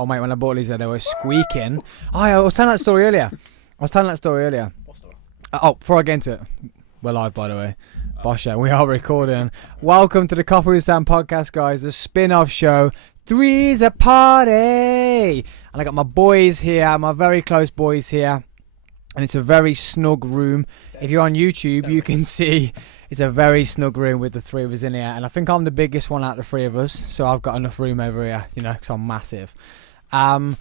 Oh, mate, when I bought these, they were squeaking. Oh, I was telling that story earlier. What story? Before I get into it, we're live, by the way. Bosh, we are recording. Welcome to the Coffee with Sam podcast, guys. The spin-off show. Three's a party. And I got my boys here, my very close boys here. And it's a very snug room. If you're on YouTube, you can see it's a very snug room with the three of us in here. And I think I'm the biggest one out of the three of us. So I've got enough room over here, you know, because I'm massive. And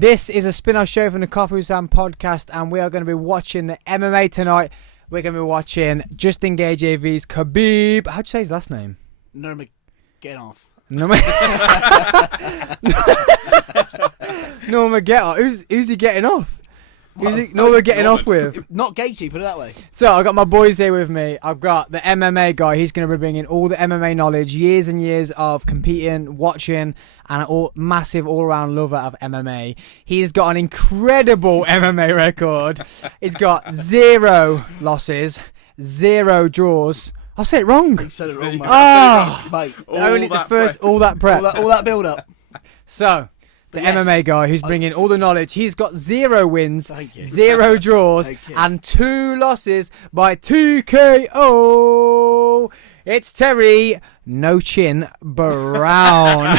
this is a spin-off show from the Coffee with Sam podcast. And we are going to be watching the MMA tonight. We're going to be watching Justin Gaethje's KHABIB. How'd you say his last name? Nurmagomedov. Nurmagomedov. Who's he getting off? Who's he getting off with? Not Gaethje, put it that way. So I've got my boys here with me. I've got the MMA guy. He's going to be bringing all the MMA knowledge, years and years of competing, watching, and an massive all-round lover of MMA. He's got an incredible MMA record. He's got 0 losses, 0 draws. I said it wrong. You said it wrong, mate. Oh, mate. Only the first, all that prep. All that build-up. So, the MMA guy who's bringing all the knowledge. He's got 0 wins, 0 draws, and 2 losses by TKO. It's Terry No Chin Brown.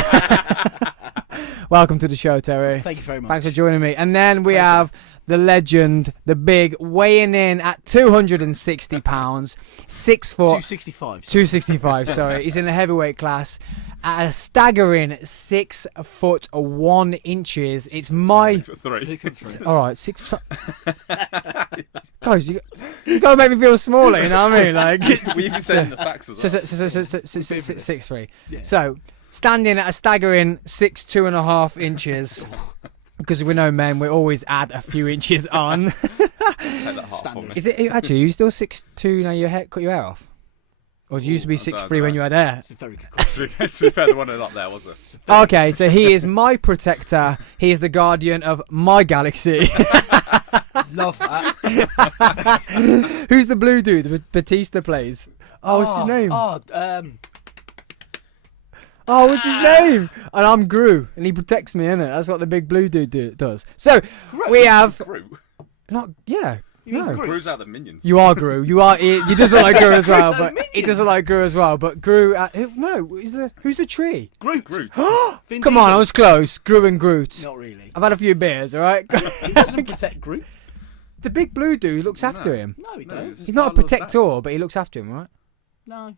Welcome to the show, Terry. Thank you very much. Thanks for joining me. And then we have the legend, the big, weighing in at 260 pounds, 6 foot. 265. 265, sorry. He's in the heavyweight class. At a staggering 6 foot 1 inches. It's my 6'3". all right, 6. Guys, you gotta make me feel smaller. You know what I mean? Like We've been saying the facts as well. 6'3". Yeah. So standing at a staggering 6'2.5" inches. Because we know men, we always add a few inches on. Take that half on me. Is it actually? Are you still 6'2" now? Cut your hair off. Or did you used to be 6'3" when you had hair? It's a very good question. To be fair, the one up there, was it? Okay, so he is my protector. He is the guardian of my galaxy. Love that. Who's the blue dude that Batista plays? Oh, what's his name? What's his name? And I'm Gru, and he protects me, innit? That's what the big blue dude does. So, we have... Gru? Not, yeah. No. Gru's out of the Minions. You are Gru. You are. He does look like Gru as well, but he doesn't like Gru as well. But Gru, no, who's the tree? Groot. Come on, I was close. Gru and Groot. Not really. I've had a few beers, all right. He doesn't protect Groot. The big blue dude looks after him. No, he don't. He's not a protector, but he looks after him, right? No.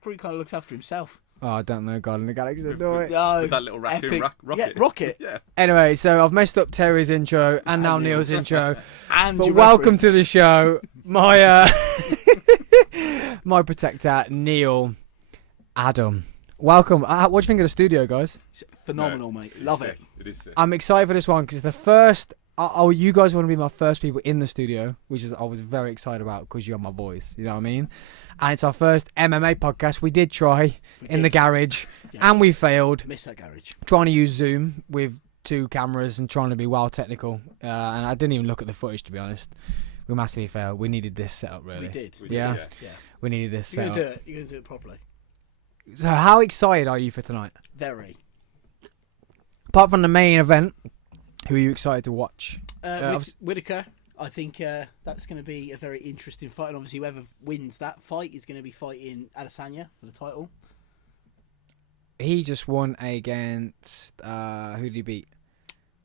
Groot kind of looks after himself. Oh, I don't know. God in the Galaxy. With Do it. No. that little raccoon rocket. Yeah, rocket. Yeah. Anyway, so I've messed up Terry's intro and now Neil's intro. And But your welcome reference. to the show, my my protector Neil Adam. Welcome. What do you think of the studio, guys? It's phenomenal, mate. Love it. It is sick. I'm excited for this one because it's the first. You guys want to be my first people in the studio, which is I was very excited about because you're my boys. You know what I mean? And it's our first MMA podcast. We did try in the garage, and we failed. Miss that garage. Trying to use Zoom with 2 cameras and trying to be well technical. And I didn't even look at the footage, to be honest. We massively failed. We needed this setup, really. We did. Yeah. Yeah. We needed this You're setup. gonna do it. You're gonna do it properly. So how excited are you for tonight? Very. Apart from the main event, who are you excited to watch? Whitaker. I think that's going to be a very interesting fight. And obviously, whoever wins that fight is going to be fighting Adesanya for the title. He just won against who did he beat?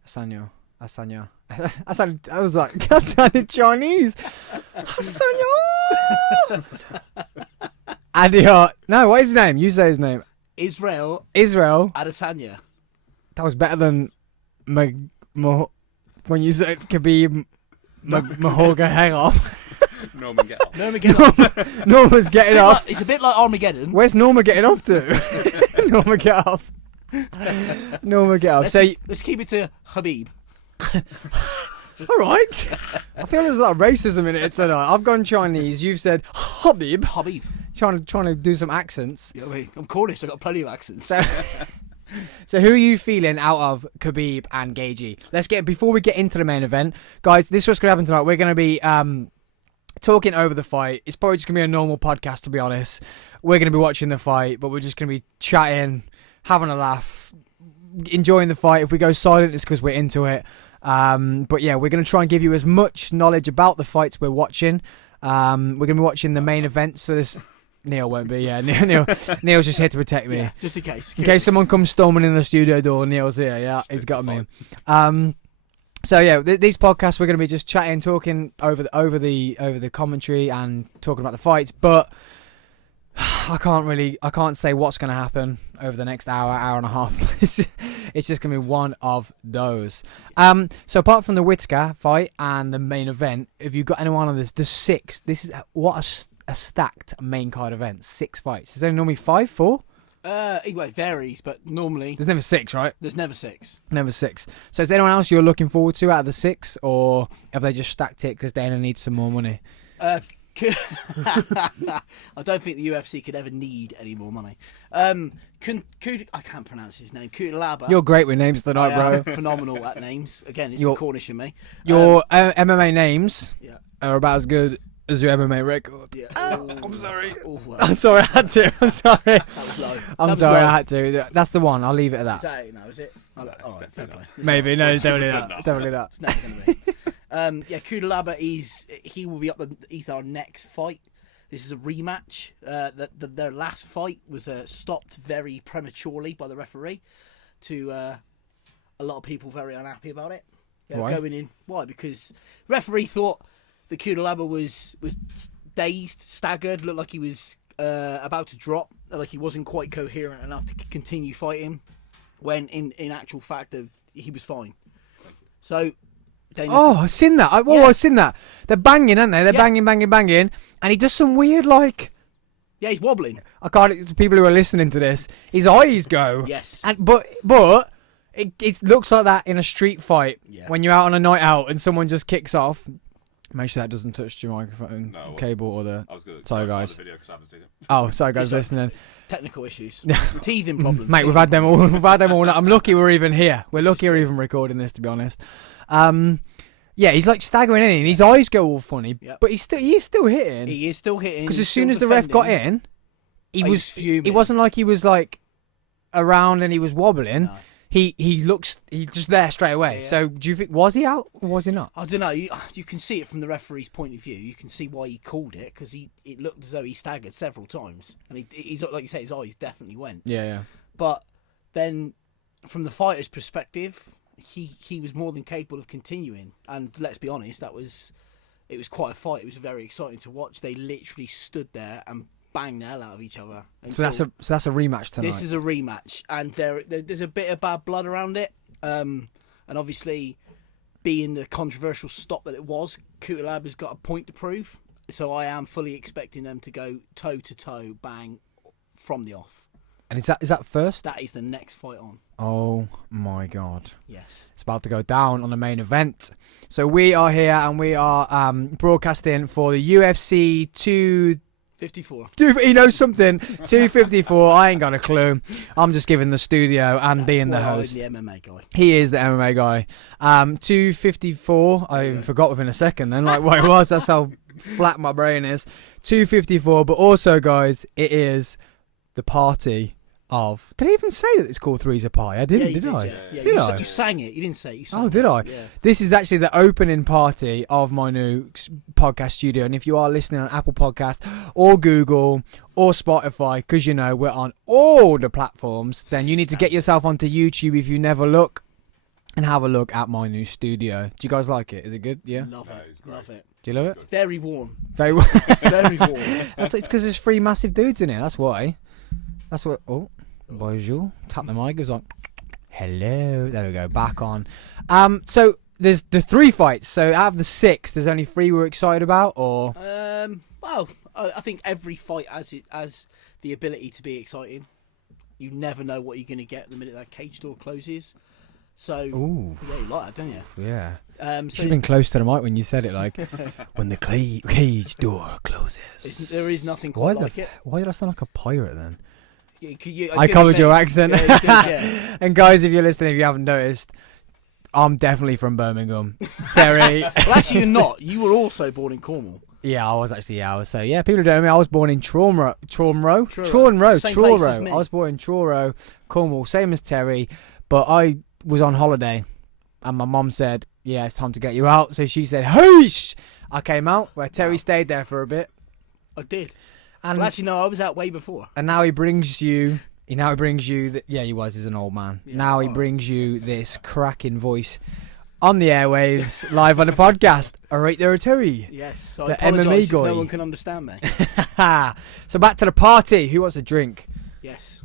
Asanya. I was like, that sounded Chinese. Asanya. Adiot. No, what is his name? You say his name. Israel Adesanya. That was better than when you said Khabib Mahorga hang off. Norman, get off. Norma's getting off. It's a bit like Armageddon. Where's Norma getting off to? Norma, get off. Norma, get off. Let's keep it to Khabib. All right. I feel there's a lot of racism in it tonight. I've gone Chinese. You've said Khabib. Trying to do some accents. You know what I mean? I'm Cornish. I've got plenty of accents. So who are you feeling out of Khabib and Gaethje? Before we get into the main event, guys, this is what's going to happen tonight. We're going to be talking over the fight. It's probably just going to be a normal podcast, to be honest. We're going to be watching the fight, but we're just going to be chatting, having a laugh, enjoying the fight. If we go silent, it's because we're into it. But yeah, we're going to try and give you as much knowledge about the fights we're watching. We're going to be watching the main event. So this Neil won't be. Yeah, Neil's just here to protect me. Yeah, just in case. In case someone comes storming in the studio door, Neil's here. Yeah, he's got me. So yeah, these podcasts we're going to be just chatting, talking over the commentary and talking about the fights. But I can't say what's going to happen over the next hour and a half. It's just going to be one of those. So apart from the Whittaker fight and the main event, have you got anyone on this? The 6. This is what a stacked main card event. 6 fights. Is there normally 5, 4? It varies, but normally There's never 6, right? there's never 6. Never 6. So is there anyone else you're looking forward to out of the 6, or have they just stacked it because Dana needs some more money? I don't think the UFC could ever need any more money. I can't pronounce his name. Kutalaba. You're great with names tonight, I am bro. phenomenal at names. Again, it's Your- the Cornish in me. Your MMA names Yeah. are about as good as your MMA record. Yeah. I'm sorry. Oh, well, I'm sorry, I had to. I'm sorry. that was low. I'm sorry, I had to. That's the one. I'll leave it at Is that. that it now, is it? All right, fair play. Maybe. No, it's definitely 100% that. not. Definitely that. It's never going to be. Yeah, Kutalaba, he will be up. He's our next fight. This is a rematch. Their last fight was stopped very prematurely by the referee. To a lot of people very unhappy about it. Yeah, Why? Going in. Why? Because referee thought that Kutalaba was dazed, staggered, looked like he was about to drop, like he wasn't quite coherent enough to continue fighting. When in actual fact, he was fine. So. Oh, I've seen that. I've seen that. They're banging, aren't they? They're banging, and he does some weird, like... Yeah, he's wobbling. I can't... To people who are listening to this, his eyes go. Yes. But it looks like that in a street fight when you're out on a night out and someone just kicks off. Make sure that doesn't touch your microphone cable or the... I was going to Sorry, guys. the video 'cause I haven't seen it. Oh, sorry, guys, listening. Technical issues. Teething problems. Mate, we've had them all. We've had them all. I'm lucky we're even here. We're lucky we're even recording this, to be honest. Yeah, he's like staggering in, and his eyes go all funny. Yep. But he is still hitting. He is still hitting. Because He's as soon still as the ref got defending. in, he Oh, was he's fuming. It wasn't like he was like around and he was wobbling. No. He just there straight away. Yeah. So do you think was he out or was he not? I don't know. You can see it from the referee's point of view. You can see why he called it because it looked as though he staggered several times, and he's like you say, his eyes definitely went. Yeah. But then, from the fighter's perspective, he was more than capable of continuing. And let's be honest, it was quite a fight. It was very exciting to watch. They literally stood there and banged the hell out of each other. So that's a rematch tonight. This is a rematch, and there's a bit of bad blood around it. And obviously, being the controversial stop that it was, Kutalaba's got a point to prove. So I am fully expecting them to go toe to toe, bang, from the off. And is that first? That is the next fight on. Oh my god. Yes. It's about to go down on the main event. So we are here and we are broadcasting for the UFC 54. He knows something. 254. I ain't got a clue. I'm just giving the studio and That's being the why I'm host. the MMA guy. He is the MMA guy. 254. I forgot within a second then, like what it was. That's how flat my brain is. 254. But also, guys, it is the party of... Did I even say that it's called Three's a Pie? I didn't, you did I? Yeah. Did you, I? You sang it. You didn't say it. You sang Oh, did I? it. Yeah. This is actually the opening party of my new podcast studio. And if you are listening on Apple Podcast or Google or Spotify, because, we're on all the platforms, then you need to get yourself onto YouTube if you never look and have a look at my new studio. Do you guys like it? Is it good? Yeah? Love it. Love it. Do you love it? Very warm. Very well. Very warm. It's because there's 3 massive dudes in here. That's why. That's what... Oh, bonjour. Tap the mic. It was like, hello. There we go. Back on. So there's the 3 fights. So out of the 6, there's only 3 we're excited about, or... Well, I think every fight has the ability to be exciting. You never know what you're going to get the minute that cage door closes. So, Ooh. yeah, you like that, don't you? Yeah. So Should have been close to the mic when you said it, like, when the cage door closes. there is nothing quite like it. Why did I sound like a pirate then? You, I covered your accent. Yeah, you did, yeah. And guys, if you're listening, if you haven't noticed, I'm definitely from Birmingham. Terry. Well, actually, you're not. You were also born in Cornwall. Yeah, I was actually. Yeah, I was. So yeah, people don't know me. I was born in Truro. Same place as me. I was born in Truro, Cornwall, same as Terry. But I was on holiday, and my mum said, "Yeah, it's time to get you out." So she said, "Hoosh!" I came out, where Terry stayed there for a bit. I did. And Well, actually, no, I was out way before. And now he brings you. Yeah, he was. He's an old man. Yeah. Now he brings you this cracking voice on the airwaves, live on the podcast. All right, there, Terry. Yes. So The I apologise MMA if guy. no one can understand me. So back to the party. Who wants a drink? Yes.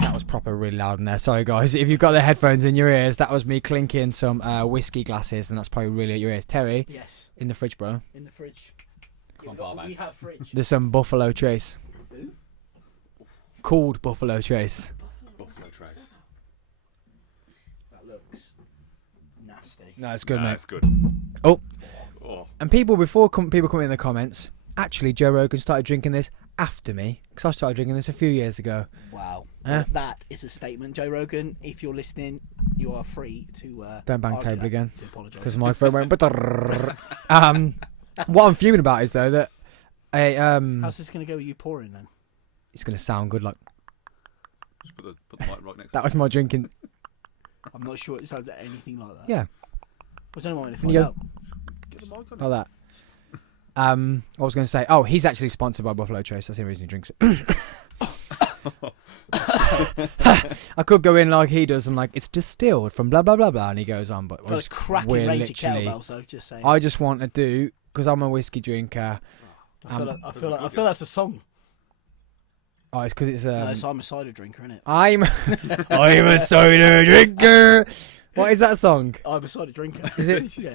That was proper really loud in there. Sorry, guys. If you've got the headphones in your ears, that was me clinking some whiskey glasses, and that's probably really at your ears. Terry, Yes. in the fridge, bro. In the fridge. Come on, bar, We mate. have fridge. There's some Buffalo Trace. Who? Called Buffalo Trace. Buffalo Trace. That looks nasty. No, it's good, Nah, mate. it's good. Oh. Oh. And people, before people come in the comments, actually, Joe Rogan started drinking this after me, because I started drinking this a few years ago. Wow. Eh? That is a statement. Joe Rogan, if you're listening, you are free to... Don't bang argue table that. again, I apologise. because my phone went... What I'm fuming about is, though, that How's this going to go with you pouring then? it's going to sound good. Like, Just put the mic right next that to was my drinking. I'm not sure it sounds anything like that. Yeah, What's anyone to Can find you go- out? Get the mic on. like that. I was going to say, he's actually sponsored by Buffalo Trace. That's the reason he drinks it. I could go in like he does and like, it's distilled from blah, blah, blah, blah. And he goes on, but Got a cracking we're range of literally- kettlebells, so just saying. I just want to do, because I'm a whiskey drinker. I feel that's a song. Oh, it's because it's No, so I'm a cider drinker, innit? I'm a cider drinker. What is that song? I'm a cider drinker. Is it? Yeah.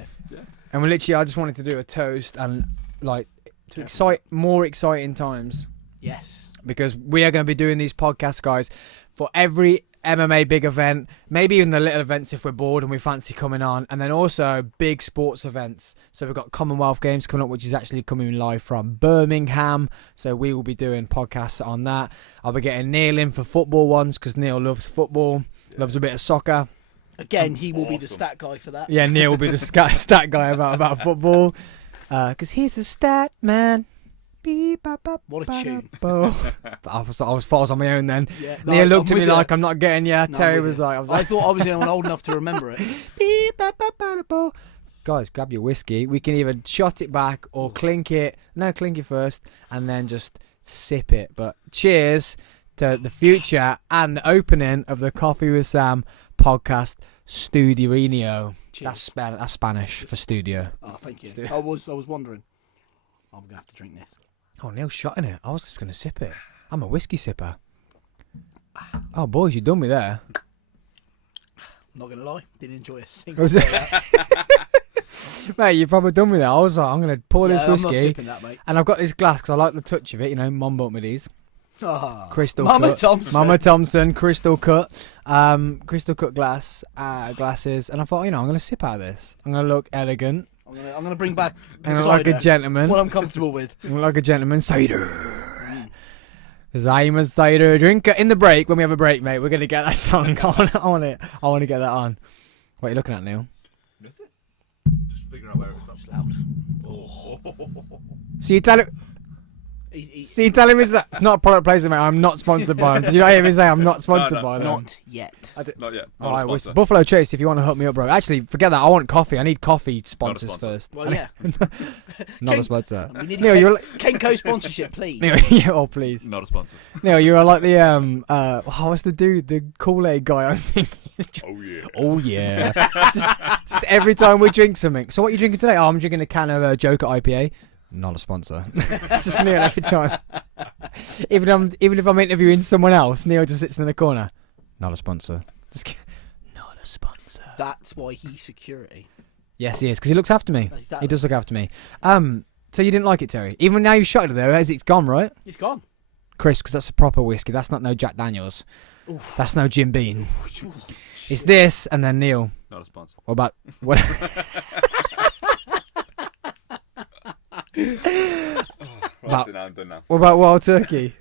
And I just wanted to do a toast and like to Careful. excite more exciting times, Yes. because we are going to be doing these podcasts, guys, for every MMA big event, maybe even the little events if we're bored and we fancy coming on, and then also big sports events. So we've got Commonwealth Games coming up, which is actually coming live from Birmingham. So we will be doing podcasts on that. I'll be getting Neil in for football ones, because Neil loves football, loves a bit of soccer. Again, he will be the Awesome. stat guy for that. Yeah, Neil will be the stat guy about football, because he's a stat man. What a tune. I thought I was on my own then. Yeah. Neil looked I'm at me with you. like I'm not getting you. No, Terry I'm with was you. like, I was I like, thought I was the only one old enough to remember it. guys, grab your whiskey. We can either shot it back or clink it. No, clink it first and then just sip it. But cheers to the future and the opening of the Coffee with Sam podcast Studioino. Cheers. That's Spanish for studio. Oh, thank you. Stu- I was wondering. I'm gonna have to drink this. Oh, Neil's shotting it. I was just going to sip it. I'm a whiskey sipper. Oh, boys, you done me there. Not gonna lie, didn't enjoy a single. Was bit it? of that. Mate, you probably done me there. I was like, I'm going to pour this Yeah, I'm not whiskey. sipping that, mate. And I've got this glass because I like the touch of it. You know, Mum bought me these. Ah, Crystal Mama cut. Thompson. Mama Thompson, crystal cut. Crystal cut glasses. And I thought, I'm going to sip out of this. I'm going to look elegant. I'm gonna bring back And I'm like a cider. gentleman. What I'm comfortable with. I'm like a gentleman. Cider. Because I'm a cider drinker. In the break, when we have a break, mate, we're going to get that song. I want to get that on. What are you looking at, Neil? Nothing. Just figuring out where it's from. It's loud. So you tell him... See, tell him it's not a product placement, mate. I'm not sponsored by them. Did you not hear me say I'm not sponsored No, by them? Not yet. Not yet. All Not right, a well, sponsor. Buffalo Trace, if you want to hook me up, bro. Actually, forget that. I want coffee. I need coffee sponsors sponsor. first. Well, yeah. Not a Ken- sponsor. We need Neil, a you're Kenko sponsorship, please. Neil, yeah, oh please. Not a sponsor. Neil, you're like the what's the dude, the Kool-Aid guy? I think. Oh yeah. Oh yeah. just every time we drink something. So what are you drinking today? Oh, I'm drinking a can of Joker IPA. Not a sponsor. Just Neil every time. Even if I'm interviewing someone else, Neil just sits in the corner. Not a sponsor. Not a sponsor. That's why he's security. Yes, he is, because he looks after me. Exactly. He does look after me. So you didn't like it, Terry? Even now you've shot it there, it's gone, right? It's gone. Chris, because that's a proper whiskey. That's not no Jack Daniels. Oof. That's no Jim Beam. It's this, and then Neil. Not a sponsor. What about... What? Right, so now I'm done now. What about Wild Turkey?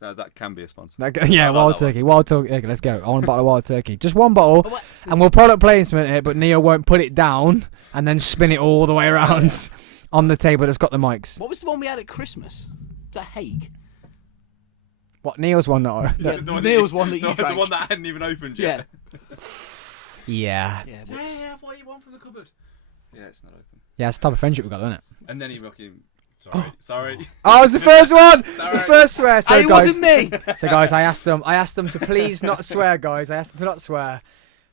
No, that can be a sponsor. Yeah, I like Wild that one. Turkey. Wild Turkey. Okay, let's go. I want a bottle of Wild Turkey. Just one bottle, But what- and we'll product placement it, but Neil won't put it down and then spin it all the way around on the table that's got the mics. What was the one we had at Christmas? Was that Hague? What, Neil's one that Yeah, The one Neil's that one that you the drank. one that hadn't even opened Yeah. yet. Yeah. Yeah. whoops. Yeah, what you want from the cupboard? Yeah, it's not open. Yeah, it's the type of friendship we got, isn't it? And then he fucking. Sorry. Oh, it was the first one! Sorry. The first swear. So, And it guys, wasn't me. so guys, I asked them to please not swear, guys. I asked them to not swear.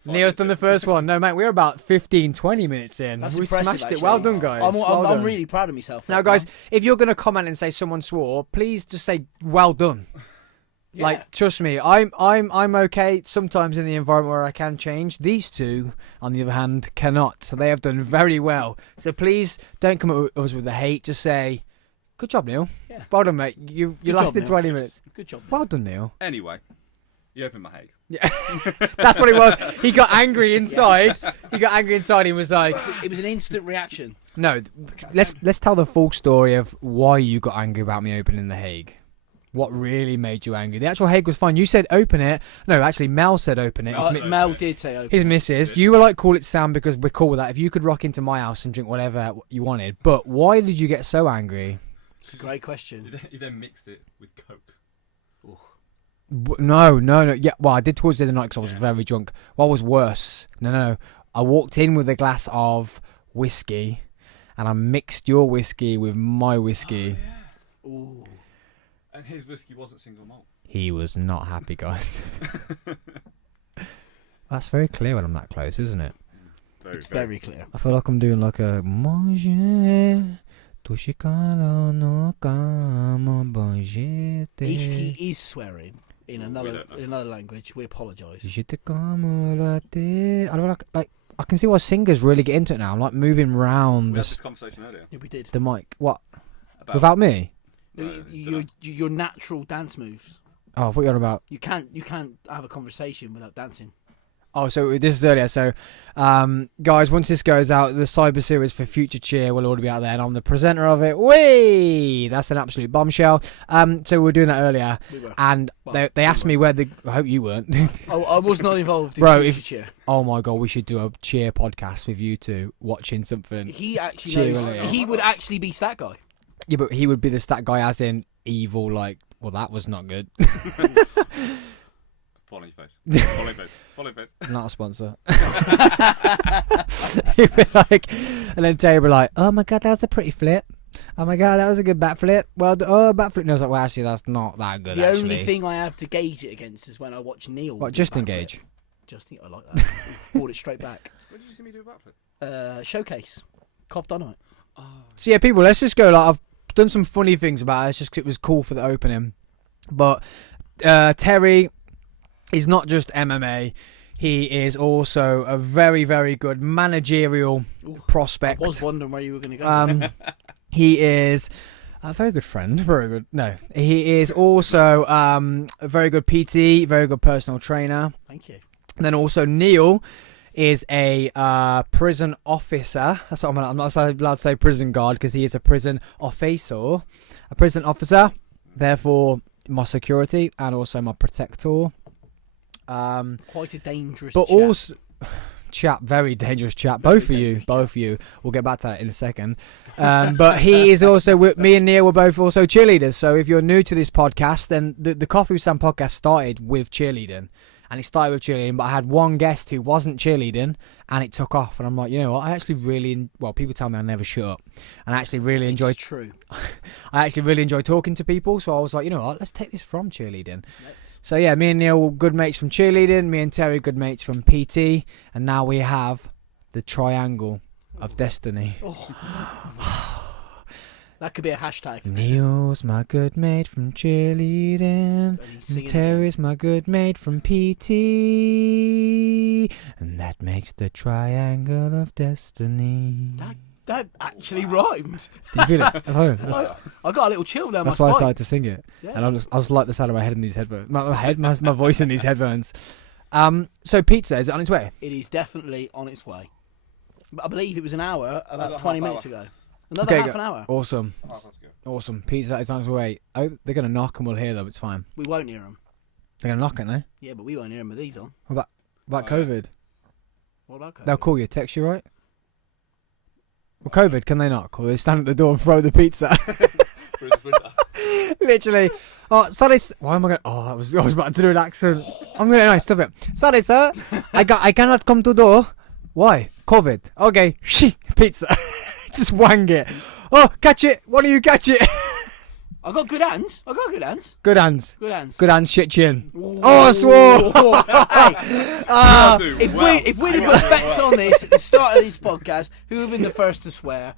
Neil's done the first one. No, mate, we're about 15, 20 minutes in. That's We impressive, smashed it. actually. Well done, guys. I'm Well done. really proud of myself. Now, right guys, if you're going to comment and say someone swore, please just say well done. Yeah. Like, trust me, I'm okay sometimes in the environment where I can change. These two, on the other hand, cannot. So they have done very well. So please don't come at us with the hate. Just say, good job, Neil. Yeah. Well done, mate. You Good lasted job, 20 Neil. minutes. Good job. Well done, Neil. Anyway, you opened my Hague. Yeah. That's what it was. He got angry inside. He got angry inside. He was like, It was an instant reaction. no, let's tell the full story of why you got angry about me opening the Hague. What really made you angry? The actual Hague was fine. You said open it. No, actually, Mel said open it. Mel did say open. His missus. You were like, call it Sam because we're cool with that. If you could rock into my house and drink whatever you wanted. But why did you get so angry? It's a great question. He then mixed it with Coke. No. Yeah, well, I did towards the end of the night because I was very drunk. What was worse? No. I walked in with a glass of whiskey and I mixed your whiskey with my whiskey. Oh, yeah. Ooh. And his whiskey wasn't single malt. He was not happy, guys. That's very clear when I'm that close, isn't it? It's very clear. I feel like I'm doing like a manger. Toshikala no kama banjete. He is swearing in another know. in another language. We apologise. Jete kama latte. I don't like I can see why singers really get into it now. I'm like moving round We had this conversation earlier. Yeah, we did. the mic. What? About Without me? Your natural dance moves. Oh, I thought you were on about. You can't have a conversation without dancing. Oh, so this is earlier. So, guys, once this goes out, the Cyber Series for Future Cheer will already be out there, and I'm the presenter of it. Whee! That's an absolute bombshell. So we were doing that earlier, We were. and Well, they asked me where the. I hope you weren't. I was not involved in Bro, Future Cheer. Oh my god, we should do a cheer podcast with you two watching something. He actually Cheer knows. related. He would actually be that guy. Yeah, but he would be the stat guy, as in evil. Like, well, that was not good. Fall on your face. Fall on your face. Fall on your face. Not a sponsor. He'd be like, and then Terry would be like, "Oh my god, that was a pretty flip. Oh my god, that was a good backflip. Well, backflip." And I was like, "Well, actually, that's not that good." The actually. only thing I have to gauge it against is when I watch Neil. What? do Just backflip. engage. Just I like that. Brought it straight back. What did you see me do a backflip? Showcase. Cough Dynamite. Oh, So yeah, people, let's just go. Like, I've done some funny things about it. It's just 'cause it was cool for the opening. But Terry is not just MMA. He is also a very, very good managerial Ooh, prospect. I was wondering where you were going to go. He is a very good friend. Very good. No, he is also a very good PT, very good personal trainer. Thank you. And then also Neil is a prison officer. That's what I'm not allowed to say prison guard because he is a prison officer. A prison officer. Therefore, my security and also my protector. Quite a dangerous But chap. also, chap, very dangerous chap. Both of you. We'll get back to that in a second. But he is also, me and Neil were both also cheerleaders. So if you're new to this podcast, then the Coffee with Sam podcast started with cheerleading. And it started with cheerleading, but I had one guest who wasn't cheerleading, and it took off. And I'm like, you know what? I actually really, people tell me I never shut up, and I actually really enjoy. It's true. I actually really enjoy talking to people, so I was like, you know what? Let's take this from cheerleading. Let's- So yeah, me and Neil were good mates from cheerleading, me and Terry good mates from PT, and now we have the triangle of destiny. Oh. That could be a hashtag. Neil's my good mate from cheerleading, And he's and singing Terry's my good mate from PT, and that makes the triangle of destiny. That actually rhymed. Did you feel it? I got a little chill down That's my why I spine. started to sing it. Yeah. And I just like the sound of my head in these headphones. My voice in these headphones. So pizza, is it on its way? It is definitely on its way. But I believe it was an hour, about Another 20 half minutes hour. ago. Another Okay, half an hour. Awesome. Oh, that's good. Awesome. Pizza is on its way. Oh, they're going to knock and we'll hear them. It's fine. We won't hear them. They're going to knock, aren't they? Yeah, but we won't hear them with these on. About Oh, yeah. COVID. What about COVID? They'll call you, text you, right? Well, COVID, can they knock? Or they stand at the door and throw the pizza? through this window. Literally. Oh, sorry. Why am I going? Oh, I was about to do an accent. I'm going to anyway. Stop it. Sorry, sir. I cannot come to door. Why? COVID. Okay. Pizza. Just wang it. Oh, catch it. Why don't you catch it? I got good hands. Good hands. Good hands. Good hands. Shit chin. Ooh. Oh, I swore. Hey, if we'd have got bets on this at the start of this podcast, who would have been the first to swear?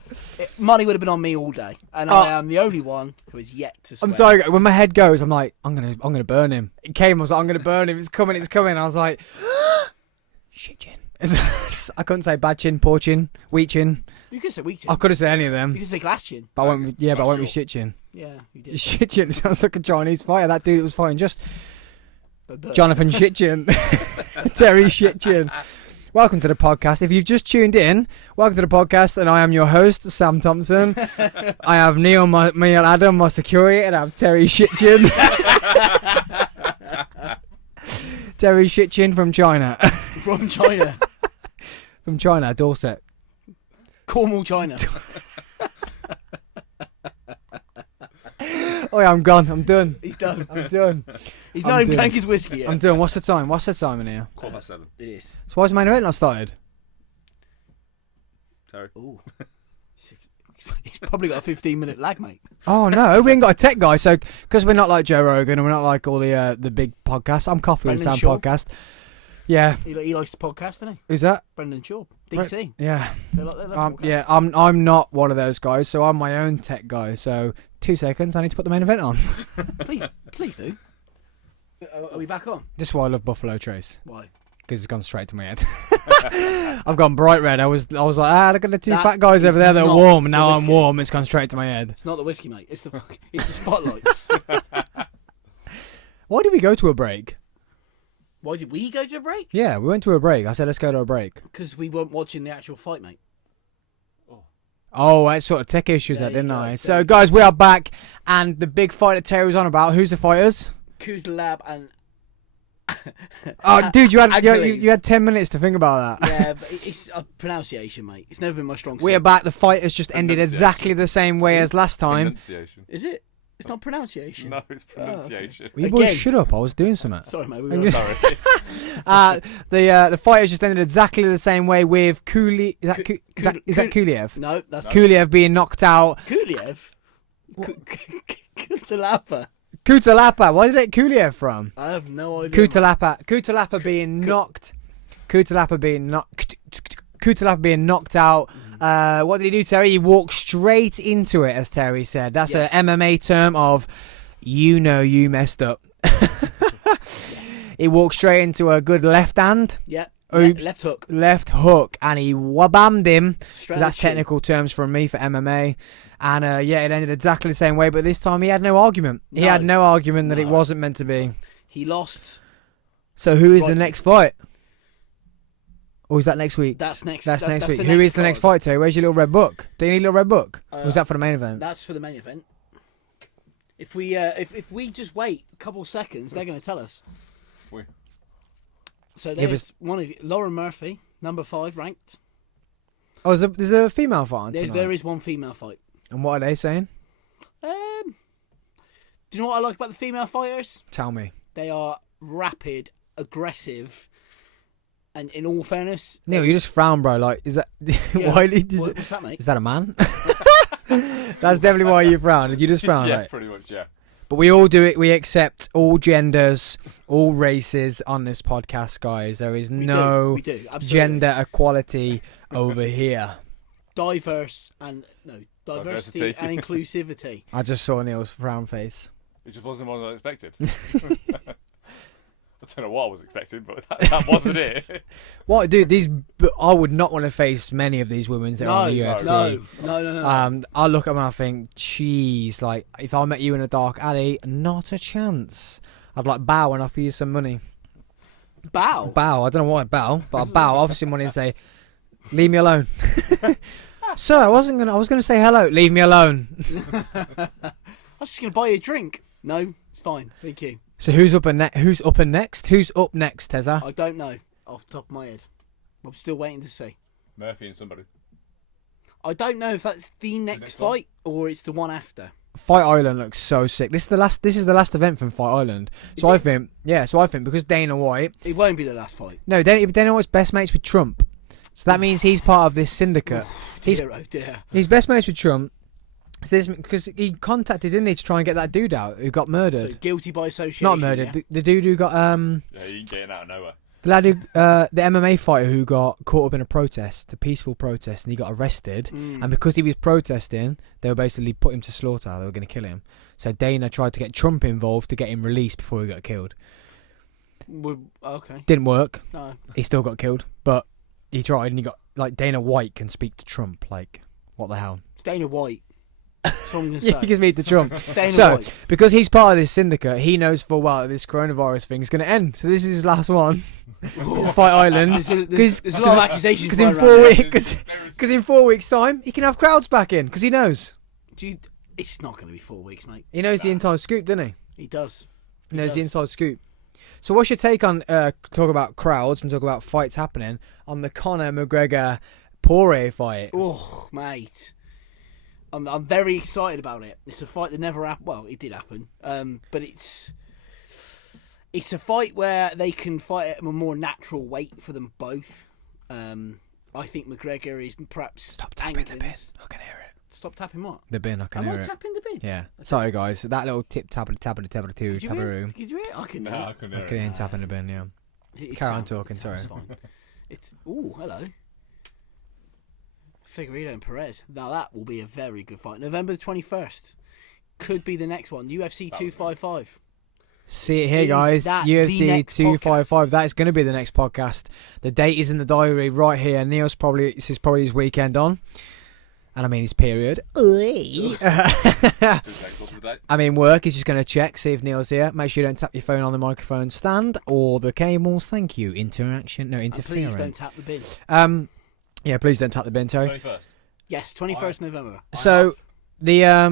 Money would have been on me all day, and I am the only one who is yet to swear. I'm sorry. When my head goes, I'm like, I'm gonna burn him. It came. I was like, I'm gonna burn him. It's coming. I was like, shit chin. I couldn't say bad chin, poor chin, weak chin. You could say weak chin. I could have said any of You them. could say glass chin. But I won't. But I won't be shit chin. Yeah, you did. Shit chin sounds like a Chinese fighter. That dude that was fighting just Jonathan Shitchin. Terry Shitchin. Welcome to the podcast. If you've just tuned in, welcome to the podcast, and I am your host, Sam Thompson. I have Neil Adam, my security, and I have Terry Shitchin. Terry Shitchin from China. From China. From China, Dorset. Cornwall, China. Oh yeah, I'm gone. I'm done. He's done. I'm done. He's I'm not even done. drank his whiskey yet. I'm done. What's the time? What's the time in here? 7:15. It is. So why's the main event not started? Sorry. Ooh. He's probably got a 15-minute lag, mate. Oh no, we ain't got a tech guy. So because we're not like Joe Rogan and we're not like all the big podcasts. I'm Coffee with Brendan Sam Shaw. podcast. Yeah. He likes to podcast, doesn't he? Who's that? Brendan Shaw. DC. Yeah. They like podcasts. Yeah. I'm not one of those guys. So I'm my own tech guy. So 2 seconds. I need to put the main event on. Please do. Are we back on? This is why I love Buffalo Trace. Why? Because it's gone straight to my head. I've gone bright red. I was like, look at the two fat guys over there that are not warm. the Now I'm whiskey. warm. It's gone straight to my head. It's not the whiskey, mate. It's the spotlights. Why did we go to a break? Why did we go to a break? Yeah, we went to a break. I said, let's go to a break. Because we weren't watching the actual fight, mate. Oh, I sort of tech issues There that, you didn't go, I? there So, you guys, we are back, and the big fight that Terry was on about. Who's the fighters? Kudalab and... Oh, dude, you Actually- had 10 minutes to think about that. Yeah, but it's a pronunciation, mate. It's never been my strong suit. We are back. The fight has just ended exactly the same way as last time. Pronunciation. Is it? It's not pronunciation. No, it's pronunciation. You boys Again. shut up. I was doing something. Sorry, mate. We were Sorry. The fight has just ended exactly the same way with Kuliev. Is that Kuliev? No, that's Kuliev being knocked out. Kuliev. Kutalapa. Kutalapa. Where did it Kuliev from? I have no idea. Kutalapa being knocked. Kutalapa being knocked out. What did he do, Terry? He walked straight into it, as Terry said. That's Yes. an MMA term of, you messed up. He walked straight into a good left hand. Yeah. Oops. Left hook. And he wabammed him. Straight That's to the chin. technical terms from me for MMA. And it ended exactly the same way, but this time he had no argument. He No. had no argument that it No. wasn't meant to be. He lost. So who is the Right. next fight? Or is that next week? That's next. That's next week. the Who is the next card. fight, Terry? Where's your little red book? Do you need a little red book? Or was that for the main event? That's for the main event. If we if we just wait a couple seconds, they're going to tell us. Oui. So there's one of you, Lauren Murphy, number 5 ranked. Oh, there's a female fight on There tonight. is one female fight. And what are they saying? Do you know what I like about the female fighters? Tell me. They are rapid, aggressive, and in all fairness, Neil, you just frown, bro. Like, is that... Yeah. why did What's that, mate? is that a man? That's definitely why you frown. Did you just frown, Yeah, right? pretty much, yeah. But we all do it. We accept all genders, all races on this podcast, guys. There is no we do, absolutely. gender equality over here. Diversity and inclusivity. I just saw Neil's frown face. It just wasn't what I expected. I don't know what I was expecting, but that wasn't it. What, dude? I would not want to face many of these women that are on the UFC. No. I look at them and I think, jeez, like if I met you in a dark alley, not a chance. I'd like bow and offer you some money. Bow. I don't know why I bow, but I bow. Obviously, money and say, leave me alone. Sir, I was gonna say hello. Leave me alone. I was just going to buy you a drink. No, it's fine. Thank you. So who's up next? Who's up next, Tezza? I don't know off the top of my head. I'm still waiting to see. Murphy and somebody. I don't know if that's the next next one? fight or it's the one after. Fight Island looks so sick. This is the last event from Fight Island. So I think because Dana White. It won't be the last fight. No, Dana White's best mates with Trump. So that means he's part of this syndicate. He's best mates with Trump. Because he contacted, didn't he, to try and get that dude out who got murdered. So guilty by association. Not murdered. Yeah? The dude who got Yeah, he ain't getting out of nowhere. the lad who the MMA fighter who got caught up in a protest, a peaceful protest, and he got arrested. And because he was protesting, they were basically put him to slaughter. They were going to kill him. So Dana tried to get Trump involved to get him released before he got killed. Okay. Didn't work. No. He still got killed, but he tried, and he got Dana White can speak to Trump. What the hell? Dana White. That's what I'm gonna Yeah, say. he can speak to Trump. Dana White. Because he's part of this syndicate, he knows full well that this coronavirus thing is going to end. So this is his last one. It's Fight Island. There's a lot of accusations. Because in 4 weeks' time, he can have crowds back in. Because he knows. It's not going to be 4 weeks, mate. He knows the inside scoop, doesn't he? He does. He knows the inside scoop. So what's your take on talk about crowds and talk about fights happening on the Conor McGregor Poirier fight? Oh, mate. I'm very excited about it. It's a fight that never happened. Well, it did happen. But it's a fight where they can fight at a more natural weight for them both. I think McGregor is perhaps... Stop tapping the bin. I can hear it. Stop tapping what? The bin, I can hear it. Am I tapping the bin? Yeah. Sorry, guys. That little tip, tappity, tappity, tappity, Did you hear room. it? Did you hear it? I can hear No, I it. couldn't I hear can it. hear tapping the bin, yeah. It Carry on sounds- talking, it sorry. sounds fine. Ooh, hello. Figueiredo and Perez. Now that will be a very good fight. November the 21st. Could be the next one. UFC 255. See it here, Is guys. that the UFC next 255. podcast? That is going to be the next podcast. The date is in the diary right here. This is probably his weekend on. And I mean his period. I mean work. He's just going to check, see if Neil's here. Make sure you don't tap your phone on the microphone stand or the cables. Thank you. Interference. Please don't tap the bin. Yeah, please don't tap the bin, Terry. 21st. Yes, 21st November. So the Are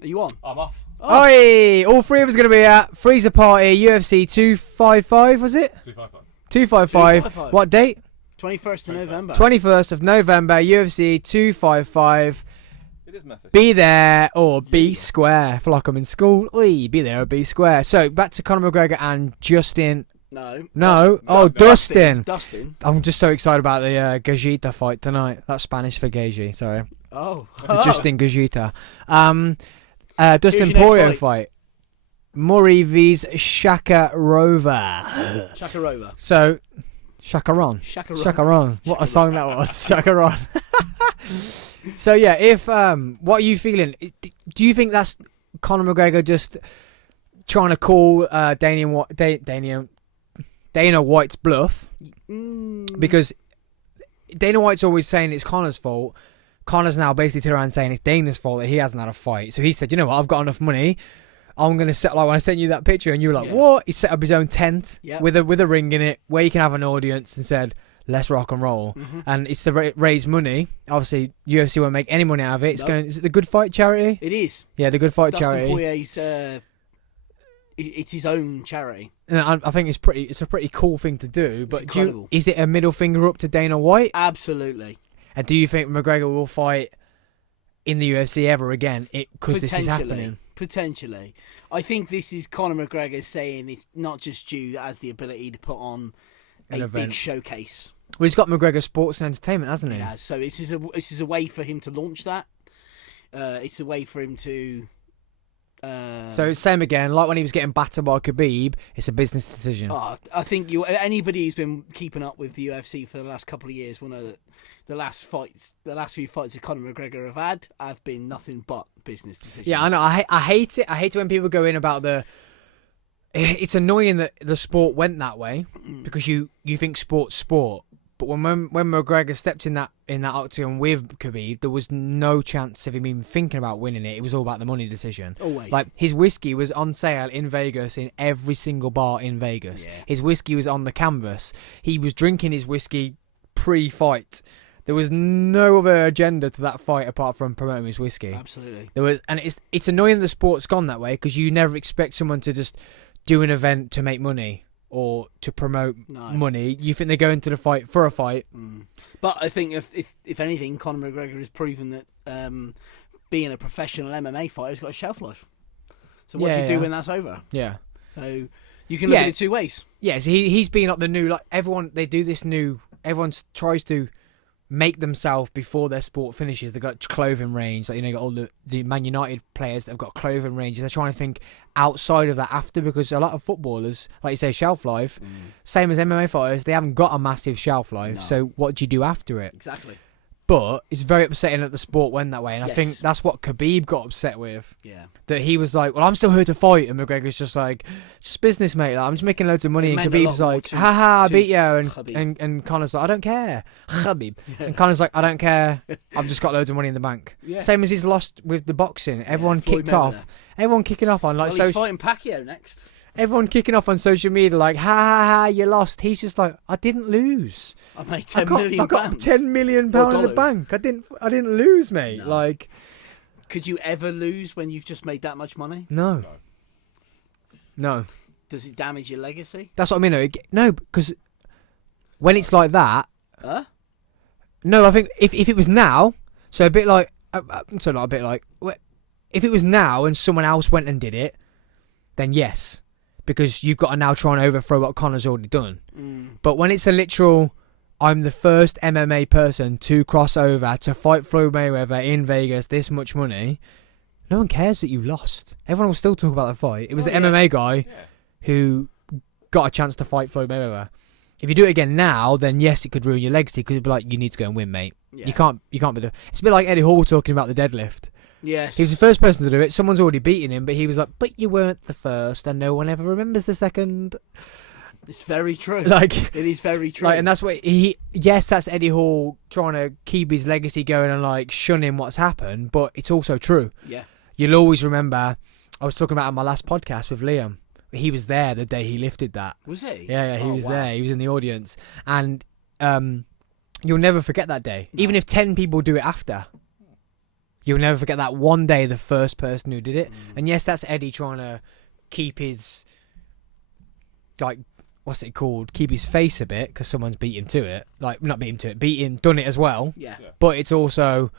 you on? I'm off. Oh. Oi! All three of us are going to be at Freezer Party UFC 255. Was it 255. 255? 255. What date? 21st of November. 21st of November, UFC 255. It is method. Be there or be square. I feel like I'm in school. Oi, be there or be square. So, back to Conor McGregor and Justin. No. Dustin. Dustin. I'm just so excited about the Gajita fight tonight. That's Spanish for Gaji, sorry. Oh. Justin Gajita. Dustin Who's your next Poirier fight. Murray vs Shakarova. Shakarova. So, Shakaron. Shakaron. What a song that was. Shakaron. So yeah, if what are you feeling? Do you think that's Conor McGregor just trying to call Dana White's bluff? Because Dana White's always saying it's Conor's fault. Conor's now basically turned around saying it's Dana's fault that he hasn't had a fight. So he said, you know what, I've got enough money. I'm going to set, like when I sent you that picture and you were like, what? He set up his own tent with a ring in it where you can have an audience and said, let's rock and roll. And it's to raise money. Obviously, UFC won't make any money out of it. It's going. Is it the Good Fight charity? It is. Yeah, the Good Fight Dustin charity. Poirier's, it's his own charity. And I think it's a pretty cool thing to do. But is it a middle finger up to Dana White? Absolutely. And do you think McGregor will fight in the UFC ever again? Because this is happening. Potentially. I think this is Conor McGregor saying it's not just you that has the ability to put on a big showcase. Well, he's got McGregor Sports and Entertainment, hasn't he? Yeah, so this is a way for him to launch that. It's a way for him to... So it's same again, like when he was getting battered by KHABIB, it's a business decision. I think anybody who's been keeping up with the UFC for the last couple of years will know that the last few fights that Conor McGregor have been nothing but business decisions. Yeah, I know. I hate it. I hate it when people go in about the... It's annoying that the sport went that way because you think sport's sport. But when McGregor stepped in that octagon with KHABIB, there was no chance of him even thinking about winning it. It was all about the money decision. Always. Like, his whiskey was on sale in Vegas in every single bar in Vegas. Yeah. His whiskey was on the canvas. He was drinking his whiskey pre-fight. There was no other agenda to that fight apart from promoting his whiskey. Absolutely. And it's annoying the sport's gone that way because you never expect someone to just do an event to make money or to promote money. You think they go into the fight for a fight. But I think if anything, Conor McGregor has proven that being a professional MMA fighter has got a shelf life. So what do Yeah, you do yeah. when that's over? Yeah. So you can look Yeah. at it two ways. Yeah, so he's been like the new, like everyone, they do this new, everyone tries to make themselves before their sport finishes. They've got clothing range, like, you know, you got all the Man United players that have got clothing ranges. They're trying to think outside of that after, because a lot of footballers, like you say, shelf life, same as MMA fighters, they haven't got a massive shelf life. No. So what do you do after it? Exactly. But it's very upsetting that the sport went that way, and I Yes. think that's what KHABIB got upset with. Yeah. That he was like, well, I'm still here to fight, and McGregor's just like, it's just business, mate. Like, I'm just making loads of money, It and meant a lot Khabib's more like, to- haha, I to beat you, Khabib. and Connor's like, I don't care, Khabib, and Connor's like, I don't care, I've just got loads of money in the bank. Yeah. Same as he's lost with the boxing. Everyone Floyd kicked off. Mayweather. Everyone kicking off on like Well, he's social. fighting Pacquiao next. Everyone kicking off on social media like, ha ha ha, you lost. He's just like, I didn't lose. I made I £10 got, million. I got pounds. £10 million in the dollars. bank. I didn't lose, mate. No. Like, Could you ever lose when you've just made that much money? no. No. Does it damage your legacy? That's what I mean. No, because when it's like that, Huh? no, I think if it was now, so a bit like, so not a bit like, if it was now and someone else went and did it, then yes, because you've got to now try and overthrow what Connor's already done. But when it's a literal, I'm the first MMA person to cross over to fight Floyd Mayweather in Vegas, this much money, no one cares that you lost. Everyone will still talk about the fight. It was the MMA guy who got a chance to fight Floyd Mayweather. If you do it again now, then yes, it could ruin your legacy, because it'd be like, you need to go and win, mate. Yeah. You can't be the. It's a bit like Eddie Hall talking about the deadlift. Yes. He was the first person to do it. Someone's already beaten him, but he was like, but you weren't the first, and no one ever remembers the second. It's very true. Like, It is very true. like, and that's what yes, that's Eddie Hall trying to keep his legacy going and like shunning what's happened, but it's also true. Yeah. You'll always remember, I was talking about it on my last podcast with Liam. He was there the day he lifted that. Was he? Yeah, he Oh, was wow. there. He was in the audience. And you'll never forget that day. No. Even if 10 people do it after. You'll never forget that one day, the first person who did it. And yes, that's Eddie trying to keep his, like, what's it called? Keep his face a bit, because someone's beat him to it. Like, not beat him to it, done it as well. Yeah. But it's also,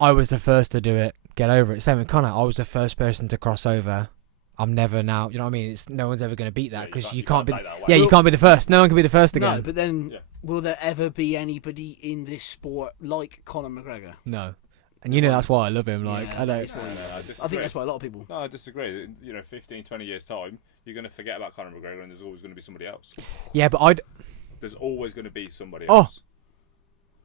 I was the first to do it. Get over it. Same with Connor. I was the first person to cross over. I'm never now. You know what I mean? It's no one's ever going to beat that, because you can't be. take that away. Yeah, you Well- can't be the first. No one can be the first No, again. but then Yeah. will there ever be anybody in this sport like Conor McGregor? No. And you know that's why I love him. Like, Yeah, I don't. that's why- I I disagree. think that's why a lot of people. No, I disagree. 15, 20 years time, you're going to forget about Conor McGregor, and there's always going to be somebody else. Yeah, but There's always going to be somebody Oh. else.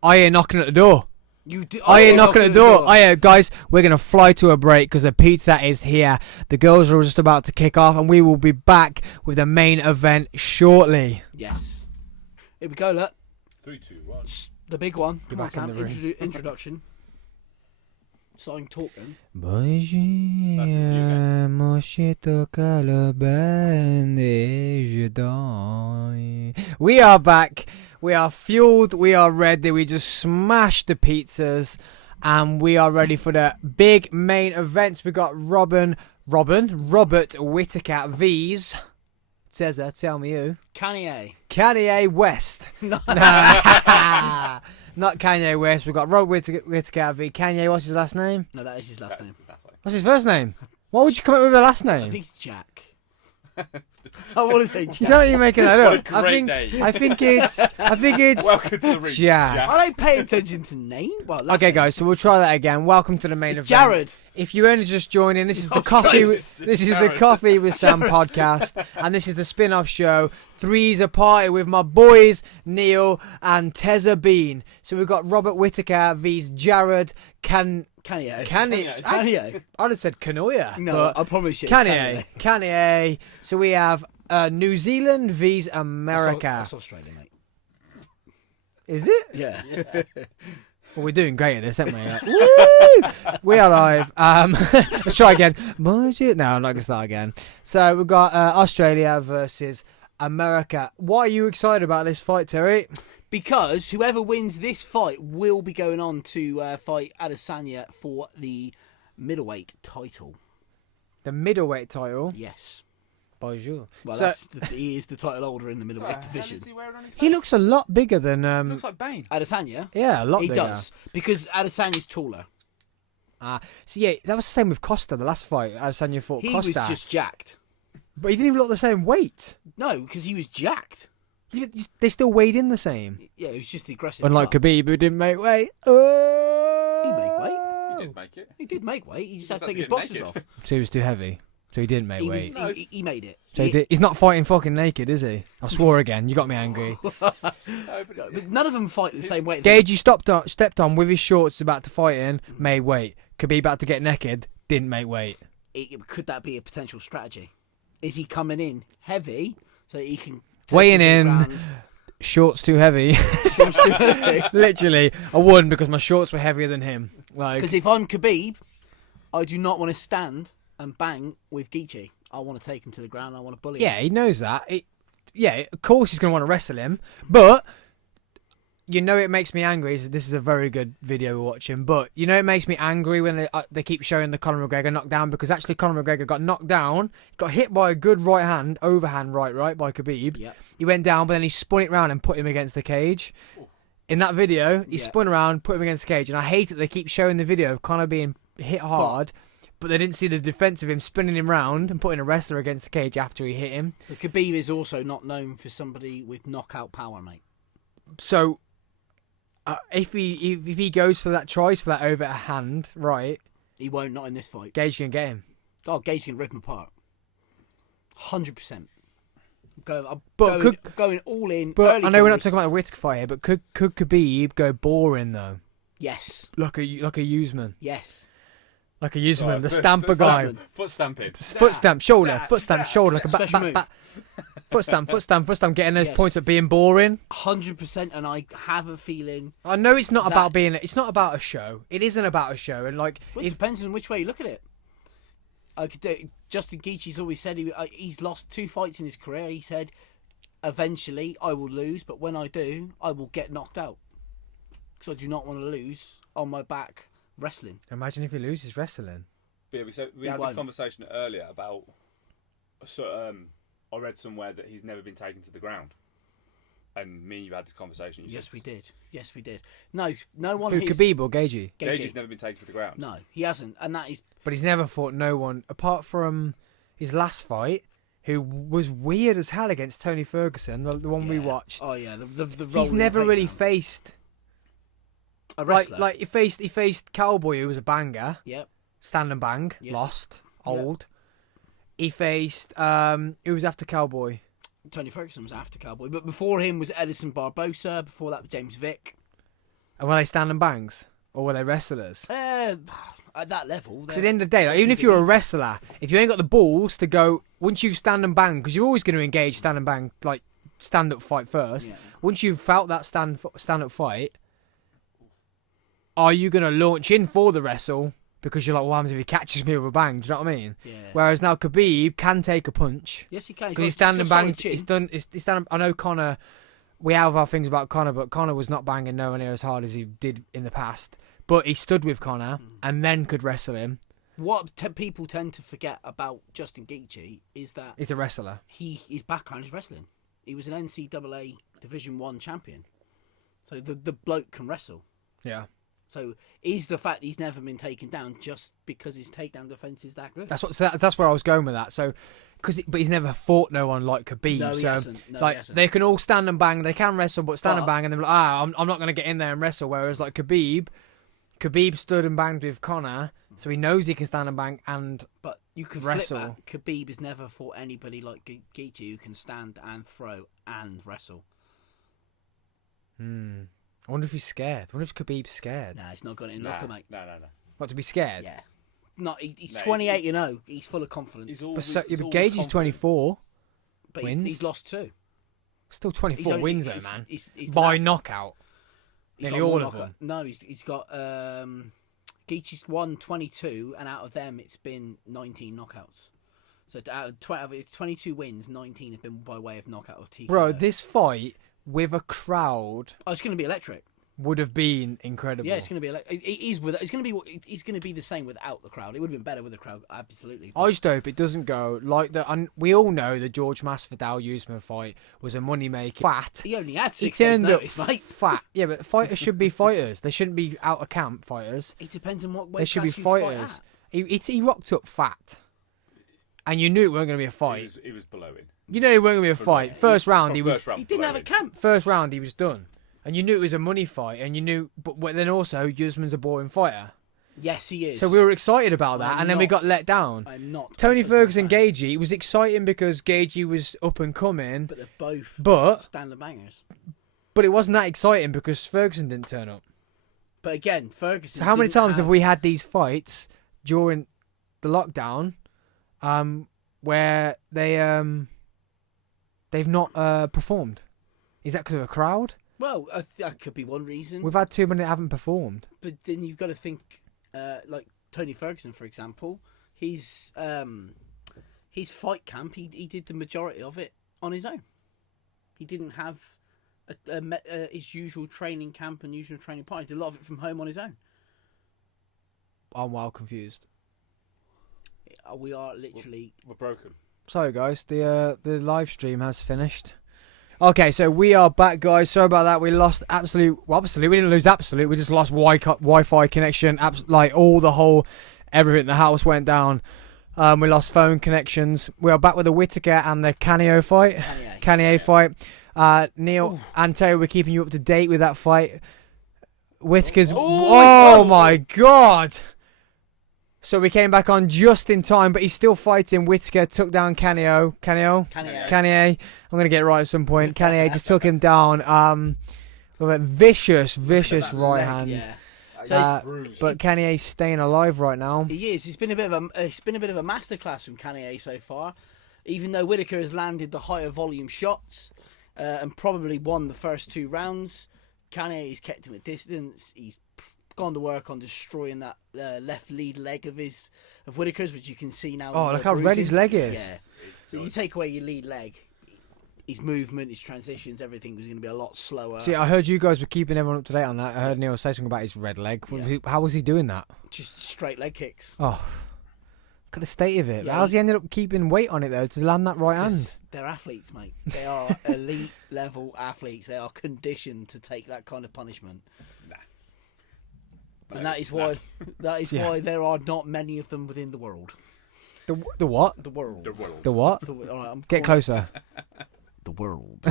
I ain't knocking at the door. You do. I ain't knocking at the door. Guys, we're going to fly to a break because the pizza is here. The girls are just about to kick off, and we will be back with the main event shortly. Yes. Here we go. Look, 3, 2, 1. the big one. You're Come on, back in Sam. the room. Introduction. Starting talking. We are back. We are fueled. We are ready. We just smashed the pizzas, and we are ready for the big main events. We got Robert Whittaker vs. Cesar, tell me who. Kanye West. No. Nah. Not Kanye West. We've got Robert Whittaker v. Kanye. What's his last name? No, that is his last name. What's his first name? Why would you come up with a last I name? think it's Jack. I want to say You Jack. sound like you're making that What up. a great name. I think it's Welcome to the ring, Jack. I don't pay attention to name. Well, last Okay, name. guys. So we'll try that again. Welcome to the main event. Jared. If you only just joined in, this is the Oh, coffee. Christ. This is the Jared. Coffee with Sam podcast, and this is the spin-off show. Three's a Party with my boys Neil and Tezza Bean. So we've got Robert Whittaker vs Kanye. Kanye. Kanye. I'd have said Kanoya. No, but I promise you. Kanye. So we have New Zealand vs America. That's Australia, mate. Is it? Yeah. Well, we're doing great at this, aren't we? Like, woo! We are live. Let's try again. No, I'm not going to start again. So we've got Australia versus America. What are you excited about this fight, Terry? Because whoever wins this fight will be going on to fight Adesanya for the middleweight title. The middleweight title. Yes. Bonjour. Well, So he is the title holder in the middleweight division. he looks a lot bigger than. Looks like Bane. Adesanya? Yeah, a lot He bigger. does. Because Adesanya's taller. So yeah, that was the same with Costa. The last fight, Adesanya fought He Costa, was just jacked. but he didn't even look the same weight. No, because he was jacked. They still weighed in the same. Yeah, it was just the aggressive. Unlike cut. Khabib, who didn't make weight. He made weight. He did make it. He did make weight. He just had to That's take his getting boxes naked. off. So he was too heavy. So he didn't make He, weight. was, he made it. So he's not fighting fucking naked, is he? I swore again. You got me angry. But none of them fight the same weight. Gage, you stepped on with his shorts about to fight in, made weight. Khabib about to get naked, didn't make weight. Could that be a potential strategy? Is he coming in heavy so that he can Weighing in, shorts too heavy. Literally, I won because my shorts were heavier than him. Because if I'm Khabib, I do not want to stand and bang with Geechee. I want to take him to the ground. I want to bully him. Yeah, he knows that. Of course he's going to want to wrestle him. But, it makes me angry. This is a very good video we're watching. But, it makes me angry when they keep showing the Conor McGregor knockdown. Because actually Conor McGregor got knocked down. Got hit by a good right hand, overhand right, by Khabib. Yep. He went down, but then he spun it round and put him against the cage. In that video, he spun around, put him against the cage. And I hate it they keep showing the video of Conor being hit hard. But they didn't see the defense of him spinning him round and putting a wrestler against the cage after he hit him. But Khabib is also not known for somebody with knockout power, mate. So, if he goes for that, tries for that overhand, right? He won't, not in this fight. Gage can get him. Oh, Gage can rip him apart. 100%. Going all in. But I know we're not talking about the Whittaker fight here, but could Khabib go boring though? Yes. Like a Usman. Yes. Like a Usman, the stamper guy. Foot stamping. Foot stamp, shoulder, foot stamp, shoulder, like a Special move. foot stamp, getting those points at being boring. 100%, and I have a feeling. I know it's not about being. It's not about a show. It isn't about a show, and like Well, it depends on which way you look at it. Justin Gaethje's always said he's lost 2 fights in his career. He said, eventually I will lose, but when I do, I will get knocked out. Because I do not want to lose on my back wrestling. Imagine if he loses wrestling. But yeah, we had this conversation earlier about. I read somewhere that he's never been taken to the ground, and me and you had this conversation. Yes, we did. No one. Who, Khabib or Gaethje? Gaethje's never been taken to the ground. No, he hasn't, and that is. But he's never fought no one apart from his last fight, who was weird as hell against Tony Ferguson, the one we watched. Oh yeah, the he's never really faced a wrestler. Like he faced Cowboy, who was a banger. Yep. Stand and bang, Yes. lost, old. He faced who was after Cowboy? Tony Ferguson was after Cowboy, but before him was Edison Barbosa. Before that was James Vick. And were they stand and bangs or were they wrestlers? At that level, Because at the end of the day, like, even if you're a wrestler, if you ain't got the balls to go, once you've stand and bang, because you're always going to engage stand and bang, like stand up fight first. Yeah. Once you've felt that stand up fight, are you going to launch in for the wrestle? Because you're like, what happens if he catches me with a bang? Do you know what I mean? Yeah. Whereas now Khabib can take a punch. Yes, he can. Because he's stand and bang. He's stand. I know Conor. We have our things about Conor, but Conor was not banging nowhere near as hard as he did in the past. But he stood with Conor and then could wrestle him. What people tend to forget about Justin Gaethje is that He's a wrestler. his background is wrestling. He was an NCAA Division 1 champion. So the bloke can wrestle. Yeah. So is the fact he's never been taken down just because his takedown defense is that good? That's where I was going with that. So, but he's never fought no one like Khabib. No, he so hasn't. No, like he hasn't. they can all stand and bang. They can wrestle, but stand and bang, and they're like, I'm not going to get in there and wrestle. Whereas like Khabib stood and banged with Conor, so he knows he can stand and bang and But you can wrestle. flip that. Khabib has never fought anybody like Gaethje who can stand and throw and wrestle. I wonder if he's scared. I wonder if Khabib's scared. Nah, he's not got it in locker, mate. No. What, to be scared? Yeah. He's No, 28, He's full of confidence. But Gage's 24. But wins. he's lost 2. Still 24 wins though, man. He's By knockout. He's Nearly got all more of them. No, he's got Gaethje's won 22, and out of them, it's been 19 knockouts. So out of it's 22 wins, 19 have been by way of knockout or TKO. Bro, this fight with a crowd. Oh, it's going to be electric. would have been incredible. Yeah, it's going to be like it's going to be the same without the crowd. It would have been better with the crowd, absolutely. I just hope it doesn't go like that. And we all know the George Masvidal Usman fight was a money maker. Fat. He only had He 6 days turned up notice, mate. fat. Yeah, but fighters should be fighters. They shouldn't be out of camp fighters. It depends on what weight They should be class you fight fighters. at. He rocked up fat, and you knew it weren't going to be a fight. He was blowing. You know it weren't going to be a fight. First round, he was. He didn't have a camp. First round, he was done. And you knew it was a money fight, and you knew, but then also Usman's a boring fighter. Yes, he is. So we were excited about that, and then we got let down. I'm not. Tony Ferguson, Gagey, it was exciting because Gagey was up and coming, But they're both standard bangers. but it wasn't that exciting because Ferguson didn't turn up. But again, Ferguson. So how many times have we had these fights during the lockdown, where they've not performed? Is that because of a crowd? Well, that could be one reason. We've had too many that haven't performed. But then you've got to think, like Tony Ferguson, for example. His fight camp, he did the majority of it on his own. He didn't have his usual training camp and usual training partner. He did a lot of it from home on his own. I'm well confused. We are literally... We're broken. Sorry guys, the live stream has finished. Okay, so we are back, guys. Sorry about that. We lost absolute. Well, obviously, we didn't lose absolute. We just lost Wi-Fi connection. Like everything in the house went down. We lost phone connections. We are back with the Whittaker and the Canio fight. Canio fight. Neil and Terry, we're keeping you up to date with that fight. Whittaker's. Oh my God! So we came back on just in time, but he's still fighting. Whittaker took down Canio. Canier. I'm going to get it right at some point. Canier just took him down with a vicious right hand. Yeah. But Canier's staying alive right now. He is. It's been a bit of a masterclass from Canier so far. Even though Whittaker has landed the higher volume shots and probably won the first 2 rounds, Canier's kept him at distance. He's gone to work on destroying that left lead leg of Whittaker's, which you can see now. Oh, look how red his leg is. Yeah. So you take away your lead leg, his movement, his transitions, everything was going to be a lot slower. See, I heard you guys were keeping everyone up to date on that. I heard Neil say something about his red leg. How was he doing that? Just straight leg kicks. Oh, look at the state of it. Yeah. How's he ended up keeping weight on it, though, to land that right hand? They're athletes, mate. They are elite level athletes. They are conditioned to take that kind of punishment. And that is why why there are not many of them within the world. The what? The world. The what? All right, Get closer. The world.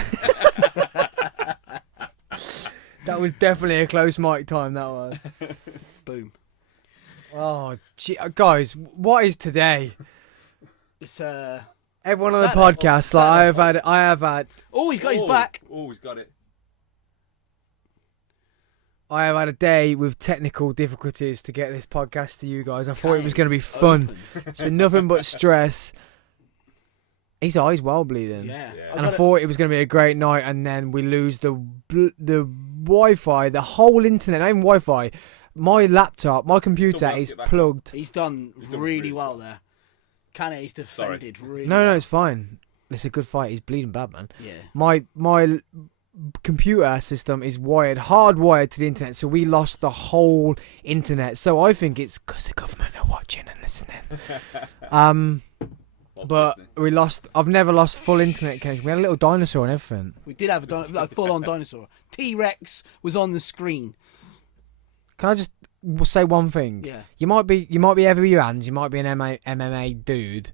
That was definitely a close mic time, that was. Boom. Oh, gee, guys, what is today? It's Everyone on the Saturday. podcast, like I have had. Oh, he's got his back. Oh, he's got it. I have had a day with technical difficulties to get this podcast to you guys. I thought it was going to be fun. It's been nothing but stress. His eyes well bleeding. Yeah. And I thought it was going to be a great night, and then we lose the Wi-Fi, the whole internet, not even Wi-Fi. My laptop, my computer is plugged. He's done really well there. He's defended really well. No, it's fine. It's a good fight. He's bleeding bad, man. Yeah. My computer system is hardwired to the internet, so we lost the whole internet. So I think it's because the government are watching and listening. But we lost. I've never lost full internet connection. We had a little dinosaur and everything. We did have a full-on dinosaur. T-Rex was on the screen. Can I just say one thing? Yeah. You might be Evans. You might be an MMA dude.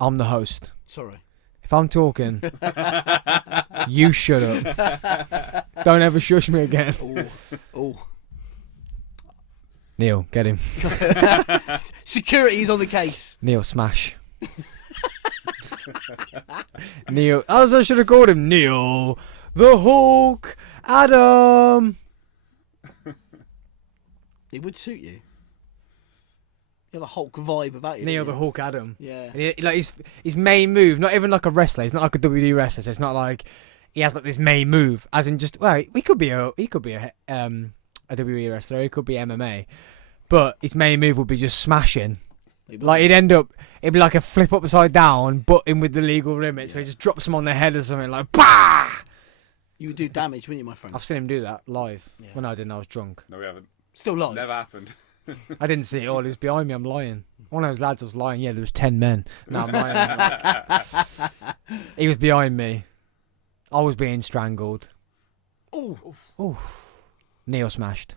I'm the host. Sorry. If I'm talking, you shut up. Don't ever shush me again. Oh. Neil, get him. Security is on the case. Neil, smash. Neil, as I should have called him, Neil, the Hulk, Adam. It would suit you. You have a Hulk vibe about you. Neil, the Hulk, Adam. Yeah. And like his main move, not even like a wrestler. He's not like a WWE wrestler. So it's not like he has like this main move, as in just he could be a WWE wrestler. He could be MMA, but his main move would be just smashing. Like it'd be like a flip upside down, but in with the legal limits. So he just drops them on their head or something like bah. You would do damage, wouldn't you, my friend? I've seen him do that live. Yeah. When I didn't, I was drunk. No, we haven't. Still live. Never happened. I didn't see it all. He was behind me. I'm lying. One of those lads was lying. Yeah, there was 10 men. No, I'm lying. He was behind me. I was being strangled. Oh. Neil smashed.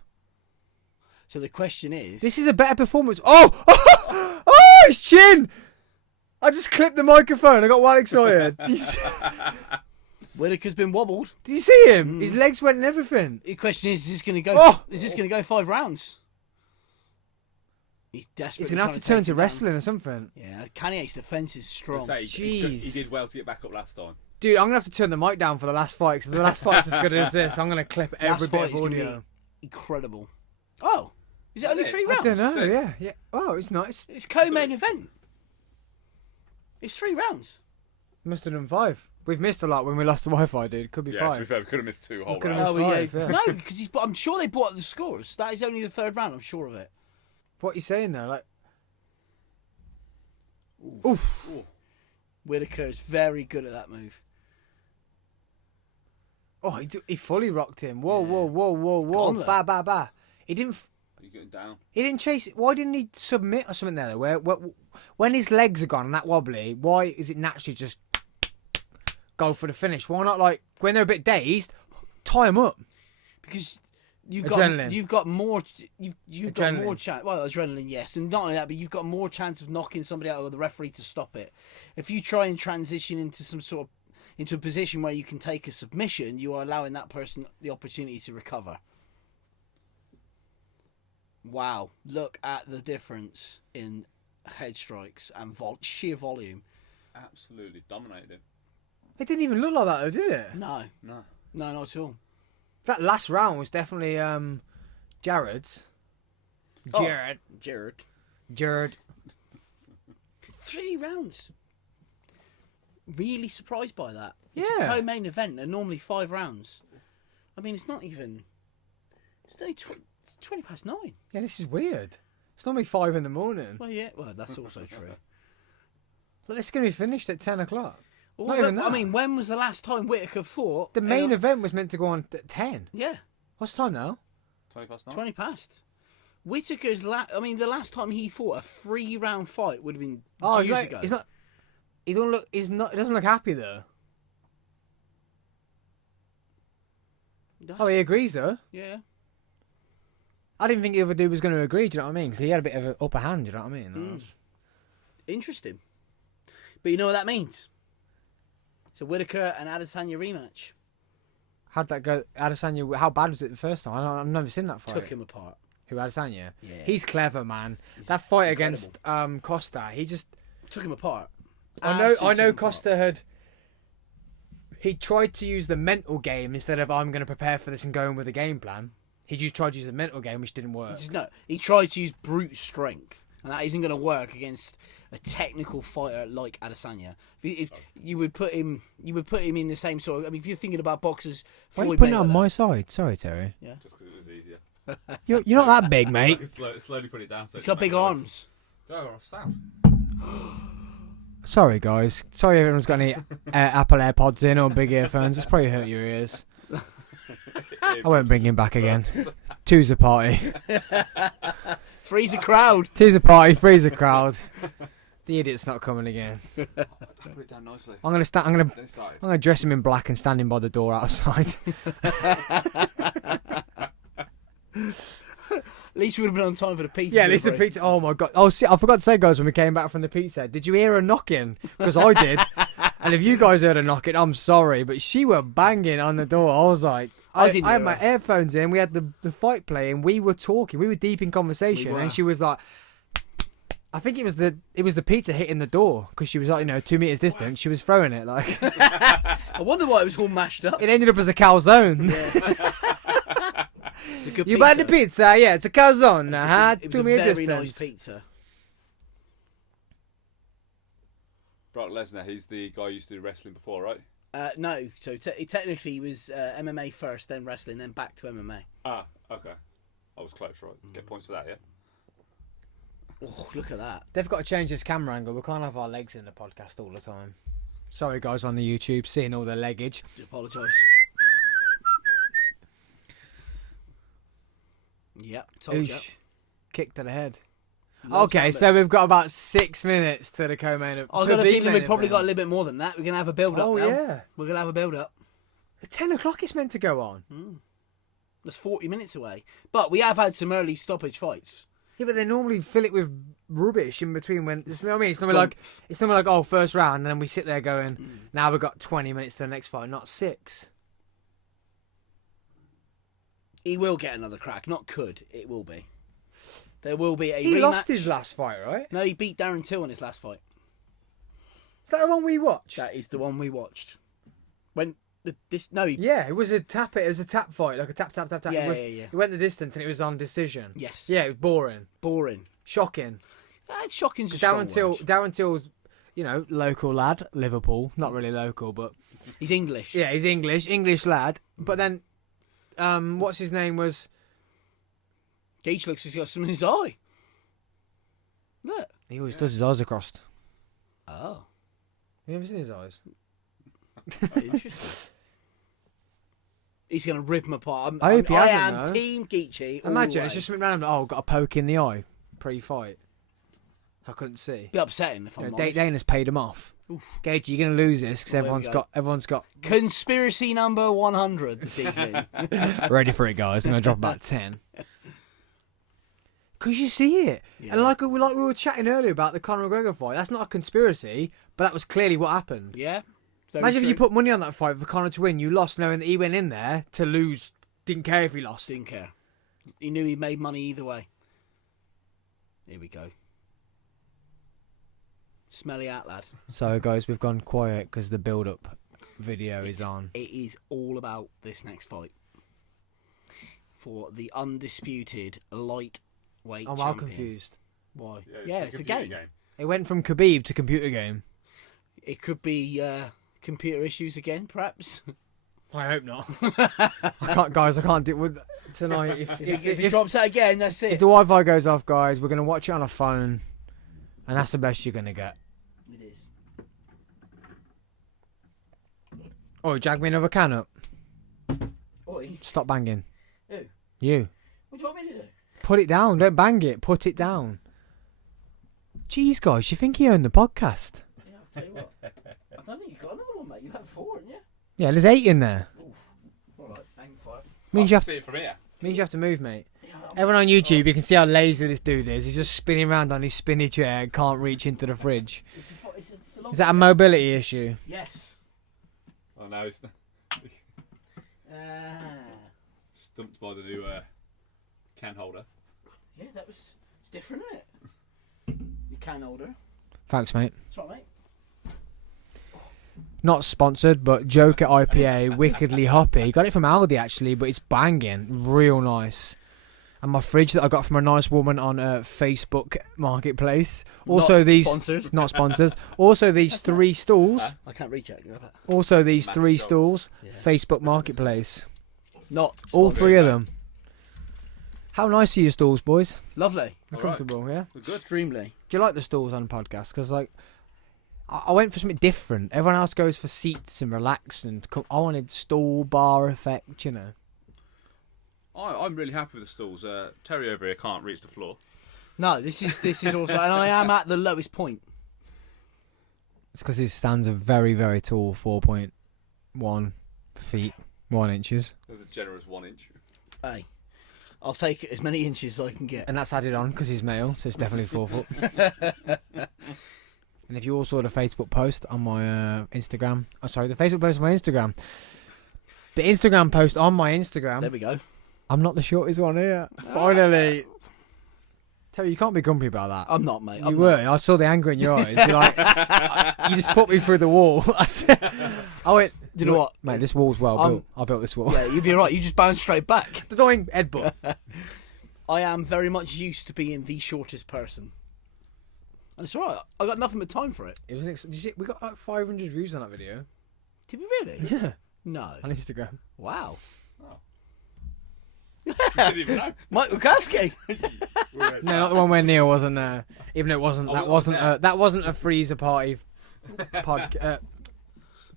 So the question is... This is a better performance. Oh, his chin! I just clipped the microphone. I got well excited. Whitaker's been wobbled. Did you see him? His legs went and everything. The question is this going to go... Oh! Is this going to go 5 rounds? He's desperate. He's going to have to turn to wrestling or something. Yeah, Caniate's defence is strong. He did well to get back up last time. Dude, I'm going to have to turn the mic down for the last fight, because the last fight's as good as this. I'm going to clip every Last bit fight of is gonna audio. be incredible. Oh, is it only 3 rounds? I don't know, yeah. Oh, it's nice. It's co-main event. It's 3 rounds. Must have done 5. We've missed a lot when we lost the Wi-Fi, dude. Could be 5. To be fair, we could have missed 2 whole could have rounds. missed- Five, yeah. No, because I'm sure they brought up the scores. That is only the 3rd round. I'm sure of it. What are you saying, though? Like, Oof. Whitaker is very good at that move. oh, he fully rocked him. Whoa, Yeah. whoa. Gauntlet. Ba, ba, ba. He didn't... Are you getting down? He didn't chase it. Why didn't he submit or something there? Though? Where, when his legs are gone and that wobbly, why is it naturally just go for the finish? Why not, like, when they're a bit dazed, tie them up? Because you've got more chance. Well, adrenaline, yes, and not only that, but you've got more chance of knocking somebody out or the referee to stop it. If you try and transition into into a position where you can take a submission, you are allowing that person the opportunity to recover. Wow, look at the difference in head strikes and sheer volume. Absolutely dominated him. It didn't even look like that, though, did it? No, not at all. That last round was definitely Jared's. Jared. 3 rounds. Really surprised by that. It's Yeah. a co-main event, and normally 5 rounds. I mean, it's not even... It's only 20 past 9. Yeah, this is weird. It's normally 5 in the morning. Well, yeah. Well, that's also true. But it's going to be finished at 10 o'clock. Well, Not even that. I mean, when was the last time Whitaker fought? The main event was meant to go on at 10. Yeah, What's the time now? 20 past 9? 20 past. Whitaker's the last time he fought a 3-round fight would have been years ago. He's not. He don't look. He's not. He doesn't look happy though. Oh, he agrees though. Yeah. I didn't think the other dude was going to agree. Do you know what I mean? Because he had a bit of an upper hand. Do you know what I mean? Interesting. But you know what that means? It's a Whitaker and Adesanya rematch. How'd that go? Adesanya, how bad was it the first time? I've never seen that fight. Took him apart. Who, Adesanya? Yeah. He's clever, man. That fight incredible. against Costa, he just... Took him apart. I Absolutely know took him Costa had... He tried to use the mental game instead of, I'm going to prepare for this and go in with a game plan. He just tried to use the mental game, which didn't work. No, he tried to use brute strength, and that isn't going to work against a technical fighter like Adesanya. If you would put him in the same sort of. I mean, if you're thinking about boxers, Why are you Floyd putting it on Mayweather- my side? Sorry, Terry. Yeah, Just because it was easier. You're not that big, I mate. could slowly put it down. So he's got big arms. Go off sound. Sorry, guys. Sorry everyone's got any Apple AirPods in or big earphones. It's probably hurt your ears. I won't bring him back again. Two's a party. Freeze a crowd. Two's a party, three's a crowd. The idiot's not coming again. Put it down nicely. I'm gonna stand. I'm Then it started. gonna dress him in black and stand him by the door outside. At least we would have been on time for the pizza. Yeah, at least the delivery. pizza. Oh my god! Oh, see, I forgot to say, guys, when we came back from the pizza, did you hear her knocking? Because I did. And if you guys heard her knocking, I'm sorry, but she were banging on the door. I was like, I didn't had hear my her. earphones in. We had the fight playing. We were talking. We were deep in conversation, We were. and she was like, I think it was the pizza hitting the door because she was like 2 meters distant. She was throwing it like I wonder why it was all mashed up. it ended up as a calzone. It's a good You pizza. buy the pizza? Yeah, it's a calzone. It was 2 a meter very distance. nice pizza. Brock Lesnar, he's the guy who used to do wrestling before, right? No, so technically he was MMA first, then wrestling, then back to MMA. Ah, okay. I was close, right? Get points for that, yeah? Oh, look at that. They've got to change this camera angle. We can't have our legs in the podcast all the time. Sorry, guys, on the YouTube, seeing all the leggage. I apologise. Yep, told you. Oosh. Kick to the head. Long Okay, time, so we've got about 6 minutes to the co-main event. I've got a feeling we've probably got a little bit more than that. We're going to have a build-up now. Yeah. We're going to have a build-up. At 10 o'clock it's meant to go on. That's 40 minutes away. But we have had some early stoppage fights. Yeah, but they normally fill it with rubbish in between when... You know what I mean? It's normally like, oh, first round, and then we sit there going, now we've got 20 minutes to the next fight, not 6. He will get another crack. Not could. It will be. There will be a rematch. He lost his last fight, right? No, he beat Darren Till in his last fight. Is that the one we watched? That is the one we watched. When Yeah, it was a tap. It was a tap fight, like a tap. Yeah, It went the distance and it was on decision. Yes. Yeah, it was boring, Boring. shocking. That's shocking. Darren Till's, local lad, Liverpool. Not really local, but He's English. yeah, he's English lad. But then, what's his name was? Gage looks like he's got something in his eye. Look. He always does his eyes across. Oh. You ever seen his eyes? Interesting. He's going to rip him apart. I hope he I hasn't, am though. Team Geechee. Imagine it's just something random. Oh, got a poke in the eye pre-fight. I couldn't see. Be upsetting if I'm honest. Dana's paid him off. Gage, you're going to lose this because everyone's got Conspiracy number 100 this evening. ready for it, guys. I'm going to drop about 10. Because you see it. Yeah. And like we were chatting earlier about the Conor McGregor fight, that's not a conspiracy, but that was clearly what happened. Yeah. Imagine if you put money on that fight for Conor to win, you lost knowing that he went in there to lose, didn't care if he lost. Didn't care. He knew he made money either way. Here we go. Smelly out, lad. So, guys, we've gone quiet because the build-up video is on. It is all about this next fight. For the undisputed lightweight I'm champion. well confused. Why? Yeah, It's a game. It went from KHABIB to computer game. It could be computer issues again, perhaps. I hope not. I can't deal with tonight. If it drops out again, that's it. If the Wi-Fi goes off, guys, we're going to watch it on a phone, and that's the best you're going to get. It is. Oh, jag me another can up. Oi. Stop banging. Who? You. What do you want me to do? Put it down. Don't bang it. Put it down. Jeez, guys, you think he owned the podcast? Yeah, I'll tell you what. I don't think you got another one, mate. You had 4, haven't you? Yeah, there's 8 in there. Oof. All right, hang fire. Means you have see it from here. to move, mate. Yeah, Everyone on YouTube, you can see how lazy this dude is. He's just spinning around on his spinny chair and can't reach into the fridge. it's a long Is that a mobility issue? Yes. Oh no, it's stumped by the new can holder. Yeah, it's different, isn't it? You can holder. Thanks, mate. That's right, mate. Not sponsored, but Joker IPA, wickedly hoppy. Got it from Aldi actually, but it's banging, real nice. And my fridge that I got from a nice woman on Facebook Marketplace. Also Not these sponsored. not sponsors. Also these 3 stools. I can't reach it. Grab it. Also these Massive 3 job. stools. Yeah. Facebook Marketplace. Not All sponsored. 3 of them. How nice are your stools, boys? Lovely. All Comfortable, yeah. We're good. Extremely. Do you like the stools on the podcast? Because like, I went for something different. Everyone else goes for seats and relax, and I wanted stool bar effect. You know. I'm really happy with the stools. Terry over here can't reach the floor. No, this is also, and I am at the lowest point. It's because his stands are very, very tall, 4.1 feet, 1 inches. There's a generous 1 inch. Hey, I'll take as many inches as I can get. And that's added on because he's male, so it's definitely 4 foot. And if you all saw the Facebook post on my Instagram, the Facebook post on my Instagram, the Instagram post on my Instagram, There we go. I'm not the shortest one here. Finally. Terry, you can't be grumpy about that. I'm not, mate. You were. I saw the anger in your eyes. You're like, you just put me through the wall. I went, You know what? Mate, this wall's well built. I built this wall. Yeah, you'd be right. You just bounce straight back. The doing headbutt. I am very much used to being the shortest person. And it's alright. I got nothing but time for it. It was. Did you see, we got like 500 views on that video. Did we really? Yeah. No. On Instagram. Wow. You didn't even know. Mike Wachowski. No, not the one where Neil wasn't there. Even though it wasn't. Oh, That we wasn't. weren't there. That wasn't a freezer party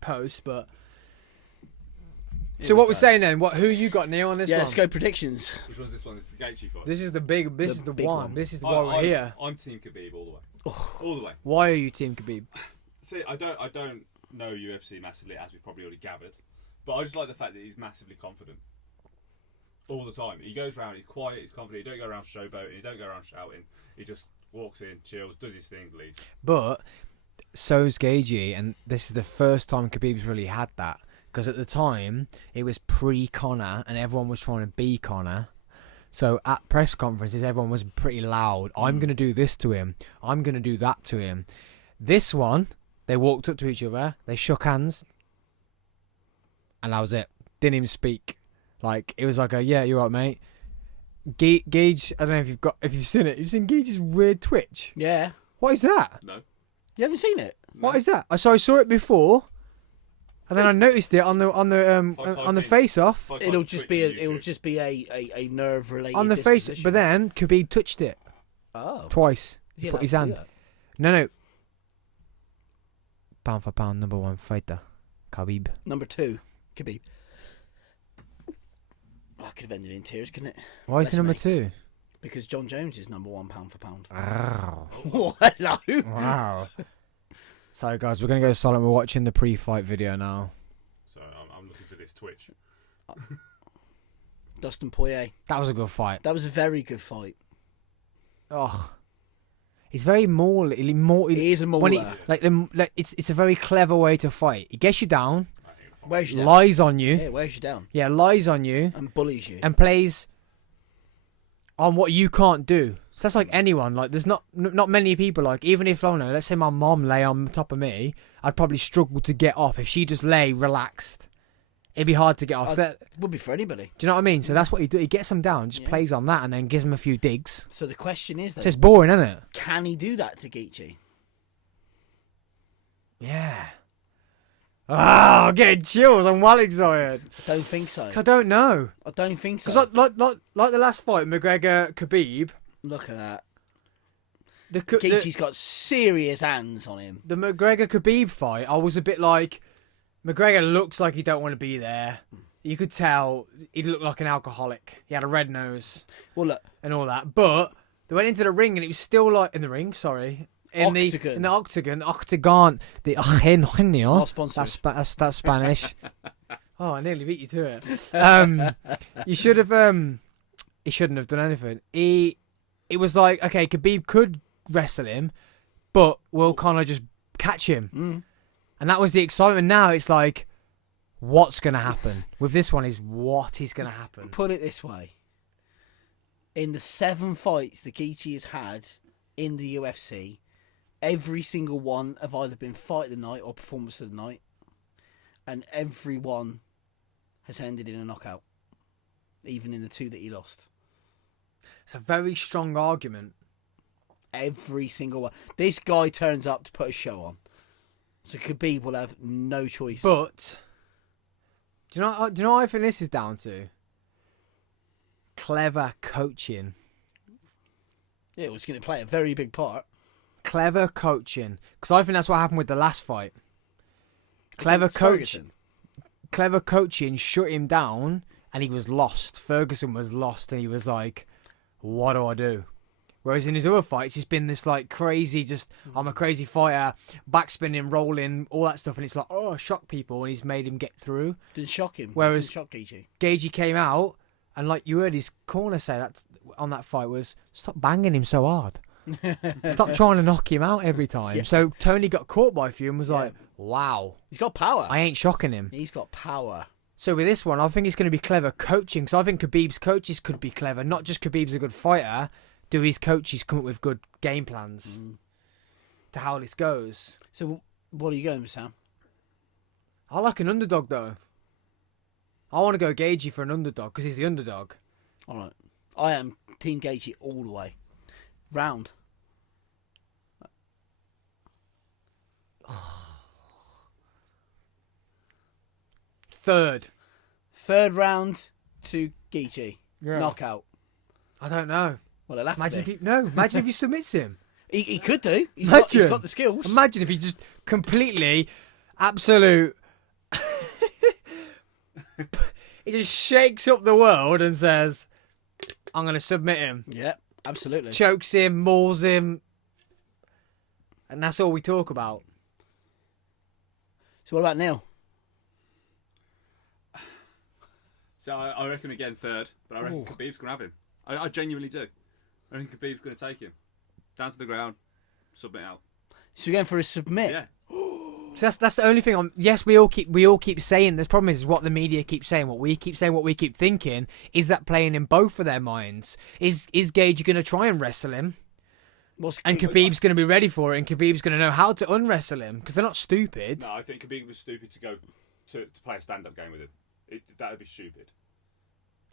post, but So what we're saying then? Who you got, Neil, on this one? Let's go predictions. Which one's this one? This is the Gaethje fight. This is the big. This is the big one. one. This is why we're here. I'm Team Khabib all the way. All the way. Why are you Team Khabib? See, I don't know UFC massively, as we probably already gathered, but I just like the fact that he's massively confident all the time. He goes around, he's quiet, he's confident. He don't go around showboating, he don't go around shouting. He just walks in, chills, does his thing, leaves. But so's Gaethje, and this is the first time Khabib's really had that. Because at the time, it was pre-Conor, and everyone was trying to be Conor. So at press conferences, everyone was pretty loud. I'm going to do this to him. I'm going to do that to him. This one, they walked up to each other, they shook hands, and that was it. Didn't even speak. Like, it was like yeah, you're right, mate. Gage, I don't know if you've seen it. You've seen Gage's weird twitch? Yeah. What is that? No. You haven't seen it? No. What is that? So I saw it before. And then I noticed it on the face off. It'll just be a nerve related On the face, but then Khabib touched it twice. Is he Put his allowed to do hand. that? No. Pound for pound, number one fighter, Khabib. Number 2, Khabib. I could have ended in tears, couldn't it? Why is he Bless number me. 2? Because John Jones is number 1 pound for pound. Wow. Oh, hello. Wow. So guys, we're gonna go silent. We're watching the pre-fight video now. So I'm looking for this twitch. Dustin Poirier. That was a good fight. That was a very good fight. Oh, he's very maul. He is a mauler. It's a very clever way to fight. He gets you down, Wears you down. lies on you. Yeah, wears you down. Yeah, lies on you And bullies you. and plays on what you can't do. So that's like anyone. Like, there's not many people. Like, even if, I don't know, let's say my mom lay on top of me, I'd probably struggle to get off. If she just lay relaxed, it'd be hard to get off. So that, would be for anybody. do you know what I mean? So that's what he do. He gets them down, just plays on that, and then gives them a few digs. So the question is, though, It's just boring, isn't it? can he do that to Gaethje? Yeah. Ah, I'm getting chills. I'm well excited. I don't think so. 'Cause I don't know. I don't think so. Because like the last fight, McGregor Khabib. Look at that. The Gaethje's got serious hands on him. the McGregor Khabib fight, I was a bit like, McGregor looks like he don't want to be there. You could tell he looked like an alcoholic. He had a red nose Well, look, and all that. But they went into the ring and it was still like in the ring. Sorry, in the octagon, the our sponsors. that's Spanish. Oh, I nearly beat you to it. You should have. He shouldn't have done anything. It was like, okay, Khabib could wrestle him, but will Conor just catch him? And that was the excitement. Now it's like, what's going to happen? With this one is what is going to happen. Put it this way. In the 7 fights that Gaethje has had in the UFC, every single one have either been fight of the night or performance of the night. And every one has ended in a knockout. Even in the 2 that he lost. It's a very strong argument. Every single one. This guy turns up to put a show on. So Khabib will have no choice. But do you know what I think this is down to? Clever coaching. Yeah, it was going to play a very big part. Clever coaching. Because I think that's what happened with the last fight. Clever Against coach. Ferguson. Clever coaching shut him down and he was lost. Ferguson was lost and he was like, what do I do? Whereas in his other fights, he's been this like crazy, I'm a crazy fighter, backspinning, rolling, all that stuff. And it's like, oh, shock people. And he's made him get through. Didn't shock him. Whereas- Didn't shock Gaethje. Gaethje came out and like you heard his corner say that on that fight was, stop banging him so hard. Stop trying to knock him out every time. Yeah. So Tony got caught by a few and was like, wow, He's got power. I ain't shocking him. He's got power. So with this one, I think it's going to be clever coaching. Because I think Khabib's coaches could be clever. Not just Khabib's a good fighter. Do his coaches come up with good game plans to how this goes? So what are you going with, Sam? I like an underdog, though. I want to go Gaethje for an underdog because he's the underdog. All right. I am Team Gaethje all the way. Round. Third round to Gaethje. Yeah. Knockout. I don't know. Well, it'll have Imagine to if be. imagine if he submits him. He could do. He's Imagine. got the skills. Imagine if he just completely, absolute. he just shakes up the world and says, I'm going to submit him. Yeah, absolutely. Chokes him, mauls him. And that's all we talk about. So what about Neil? So I reckon again third, but I reckon Ooh. Khabib's going to have him. I genuinely do. I think Khabib's going to take him. Down to the ground, submit out. So we're going for a submit? Yeah. So that's the only thing. Yes, we all keep saying. The problem is what the media keep saying. What we keep saying. What we keep thinking. Is that playing in both of their minds? Is Gage going to try and wrestle him? And Khabib's going to be ready for it, and Khabib's going to know how to unwrestle him because they're not stupid. No, I think Khabib was stupid to go to play a stand-up game with him. That would be stupid.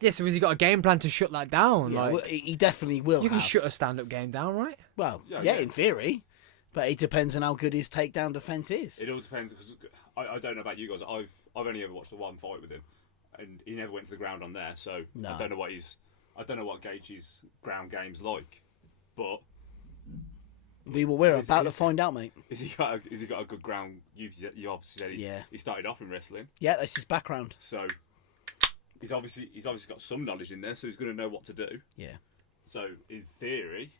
Yeah, so has he got a game plan to shut that down? Yeah, like, well, he definitely will. you can have. shut a stand-up game down, right? Well, Yeah, yeah, yeah. in theory, but it depends on how good his takedown defense is. It all depends because I don't know about you guys. I've only ever watched the one fight with him, and he never went to the ground on there. So No. I don't know what Gage's ground game's like, but We're about to find out, mate. has he got a good ground? You obviously said he started off in wrestling, Yeah, that's his background. so he's obviously got some knowledge in there, so he's going to know what to do. Yeah. So in theory,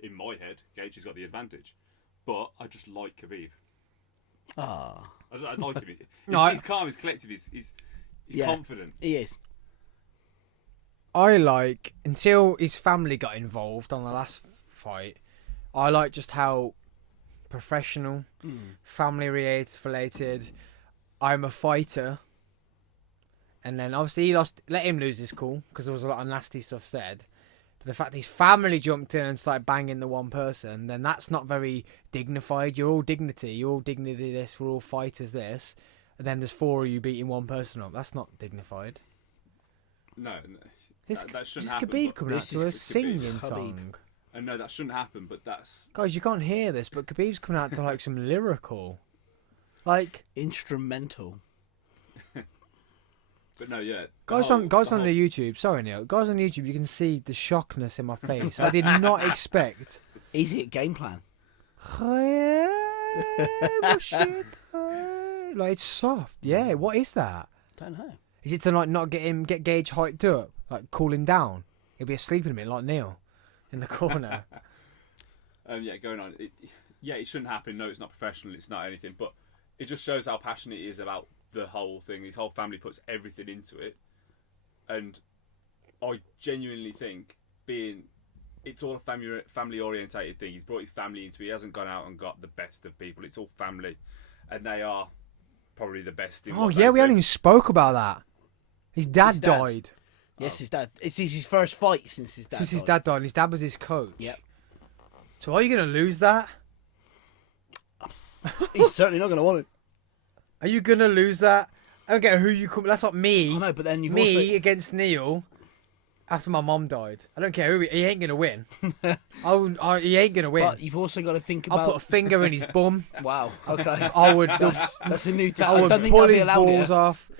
in my head, Gage has got the advantage, but I just like Khabib. Ah, I like him. He's calm, he's collective, he's Yeah. confident. he is. I like, until his family got involved on the last fight, I like just how professional, family related. I'm a fighter. And then obviously he lost, let him lose his cool because there was a lot of nasty stuff said. But the fact his family jumped in and started banging the one person, then that's not very dignified. You're all dignity this, we're all fighters this. And then there's four of you beating one person up. That's not dignified. No, that shouldn't This happen. Khabib but coming out this to a is Khabib. singing Khabib. song. And no, that shouldn't happen, but that's... Guys, you can't hear this, but Khabib's coming out to like some lyrical. Like, Instrumental. But no, yeah. guys on the YouTube, sorry Neil, guys on YouTube, you can see the shockness in my face. I did not expect. Easy at game plan. Like, it's soft. Yeah, what is that? Don't know. Is it to like not get Gage hyped up, like cool him down? He'll be asleep in a minute, like Neil, in the corner. Yeah, going on. It shouldn't happen. No, it's not professional. It's not anything. But it just shows how passionate he is about the whole thing. His whole family puts everything into it, and I genuinely think it's all a family orientated thing. He's brought his family into it. He hasn't gone out and got the best of people. It's all family, and they are probably the best. In Oh what yeah, they we do. hadn't even spoke about that. His dad His dad. died. Yes, his dad. It's his first fight since his dad. Since his died. dad died, and his dad was his coach. Yep. So are you going to lose that? He's certainly not going to want it. Are you going to lose that? I don't get who you come. That's not me. I know, but then you've me also... against Neil after my mom died. I don't care who he ain't going to win. He ain't going to win. But you've also got to think about... I'll put a finger in his bum. Wow. Okay. I would. That's a new tactic. I I would don't think pull that'll be his allowed balls here. off,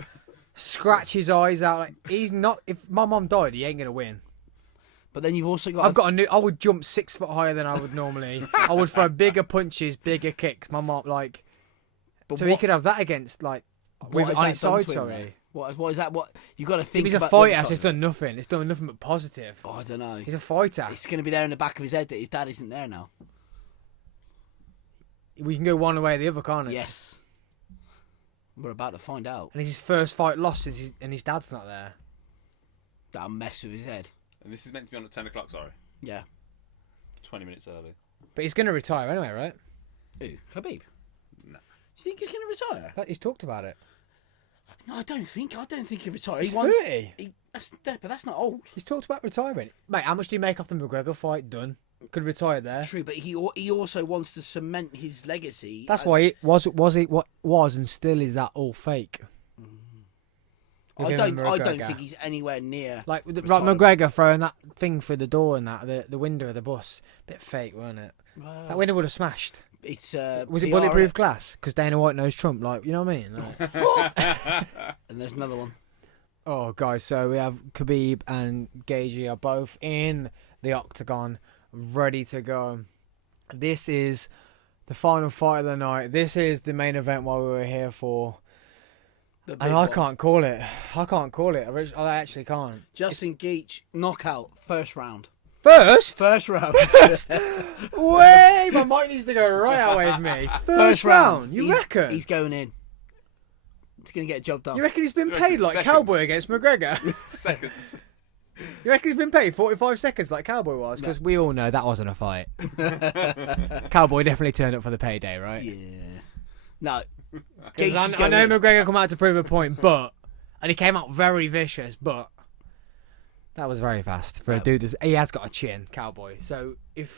scratch his eyes out. Like, he's not. If my mom died, he ain't going to win. But then you've also got... I would jump 6 foot higher than I would normally. I would throw bigger punches, bigger kicks. My mom, like, But so he could have that against, like, what has on that his done side. to him, Sorry, though? What is that? What you got to if think he's a about. fighter, the other it's side of done nothing. It's done nothing but positive. it. Oh, I don't know. He's a fighter. It's going to be there in the back of his head that his dad isn't there now. We can go one way or the other, can't it? Yes. We're about to find out. And it's his first fight lost, and his dad's not there. That'll mess with his head. And this is meant to be on at 10 o'clock, sorry. Yeah. 20 minutes early. But he's going to retire anyway, right? Who? Khabib? No. Do you think he's going to retire? He's talked about it. No, I don't think he'll retire. He's 30. But that's not old. He's talked about retiring. Mate, how much do you make off the McGregor fight? Done. Could retire there. True, but he also wants to cement his legacy. That's as- why it was what was and still is that all fake. With I him don't. and I don't McGregor. think he's anywhere near. Like right, retirement. McGregor throwing that thing through the door and the window of the bus, bit fake, wasn't it? Well, That window would have smashed. It's Was it PR, bulletproof glass? Because Dana White knows Trump. Like, you know what I mean? Like, And there's another one. oh, guys, so we have Khabib and Gagey are both in the octagon, ready to go. This is the final fight of the night. This is the main event what we were here for. The big And I one. can't call it. I actually can't. Justin Gaethje knockout first round. First? First round. Way! My mic needs to go right out with me. First round. You reckon? He's going in. He's going to get a job done. You reckon he's been You reckon paid like seconds? Cowboy against McGregor? Seconds. You reckon he's been paid 45 seconds like Cowboy was? Because we all know that wasn't a fight. Cowboy definitely turned up for the payday, right? Yeah. No. 'Cause Gaethje's I going know in. McGregor come out to prove a point, and he came out very vicious, but that was very fast for a dude. He has got a chin, Cowboy. So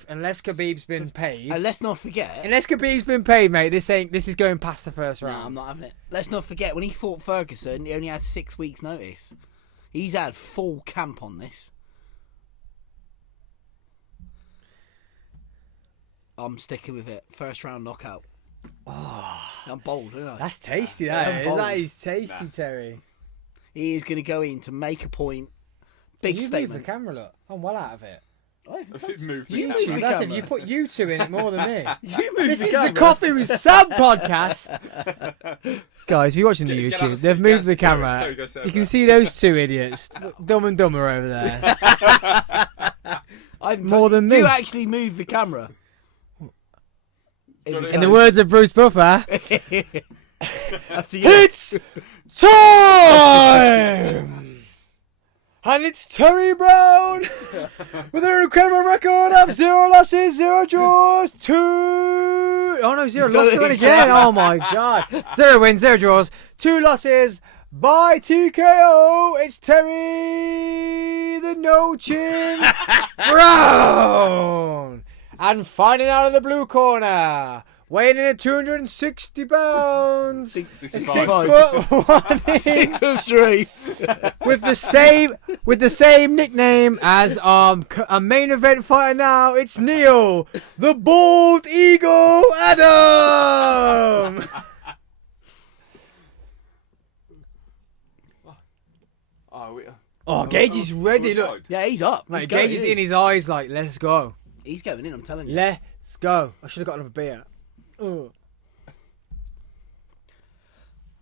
unless Khabib's been paid, And let's not forget. unless Khabib's been paid, mate, this is going past the first No, round. I'm not having it. Let's not forget when he fought Ferguson, he only had 6 weeks' notice. He's had full camp on this. I'm sticking with it. First round knockout. Oh, I'm bold, aren't I? That's tasty. I'm That is. bold. That is tasty, Nah. Terry. He is going to go in to make a point. Big you statement. move the camera, look. I'm well out of it. If it moved the You camera. moved the That's camera. if you put you two in it more than me. You moved This the is camera. the Coffee with Sam podcast. Guys, if you're watching the Get out YouTube, of they've the moved seat. the Terry, camera. Terry, go sit You over can there. see those two idiots, Dumb and Dumber over there. More than me. You actually moved the camera. Johnny, In the words of Bruce Buffer, After you. it's time! And it's Terry Brown with an incredible record of 0 losses, 0 draws, 2... Oh no, 0 He's done losses it again. Oh my god. 0 wins, 0 draws, 2 losses by TKO. It's Terry the No Chin Brown. And fighting out of the blue corner, weighing in at 260 pounds, 65. 6'1" with the same nickname as a main event fighter now. It's Neil, the Bald Eagle Adam. Oh, Gage is ready. Look, Yeah, he's up. mate, He's going Gage is in. in his eyes like, let's go. He's going in, I'm telling you. Let's go. I should have got another beer. Ugh.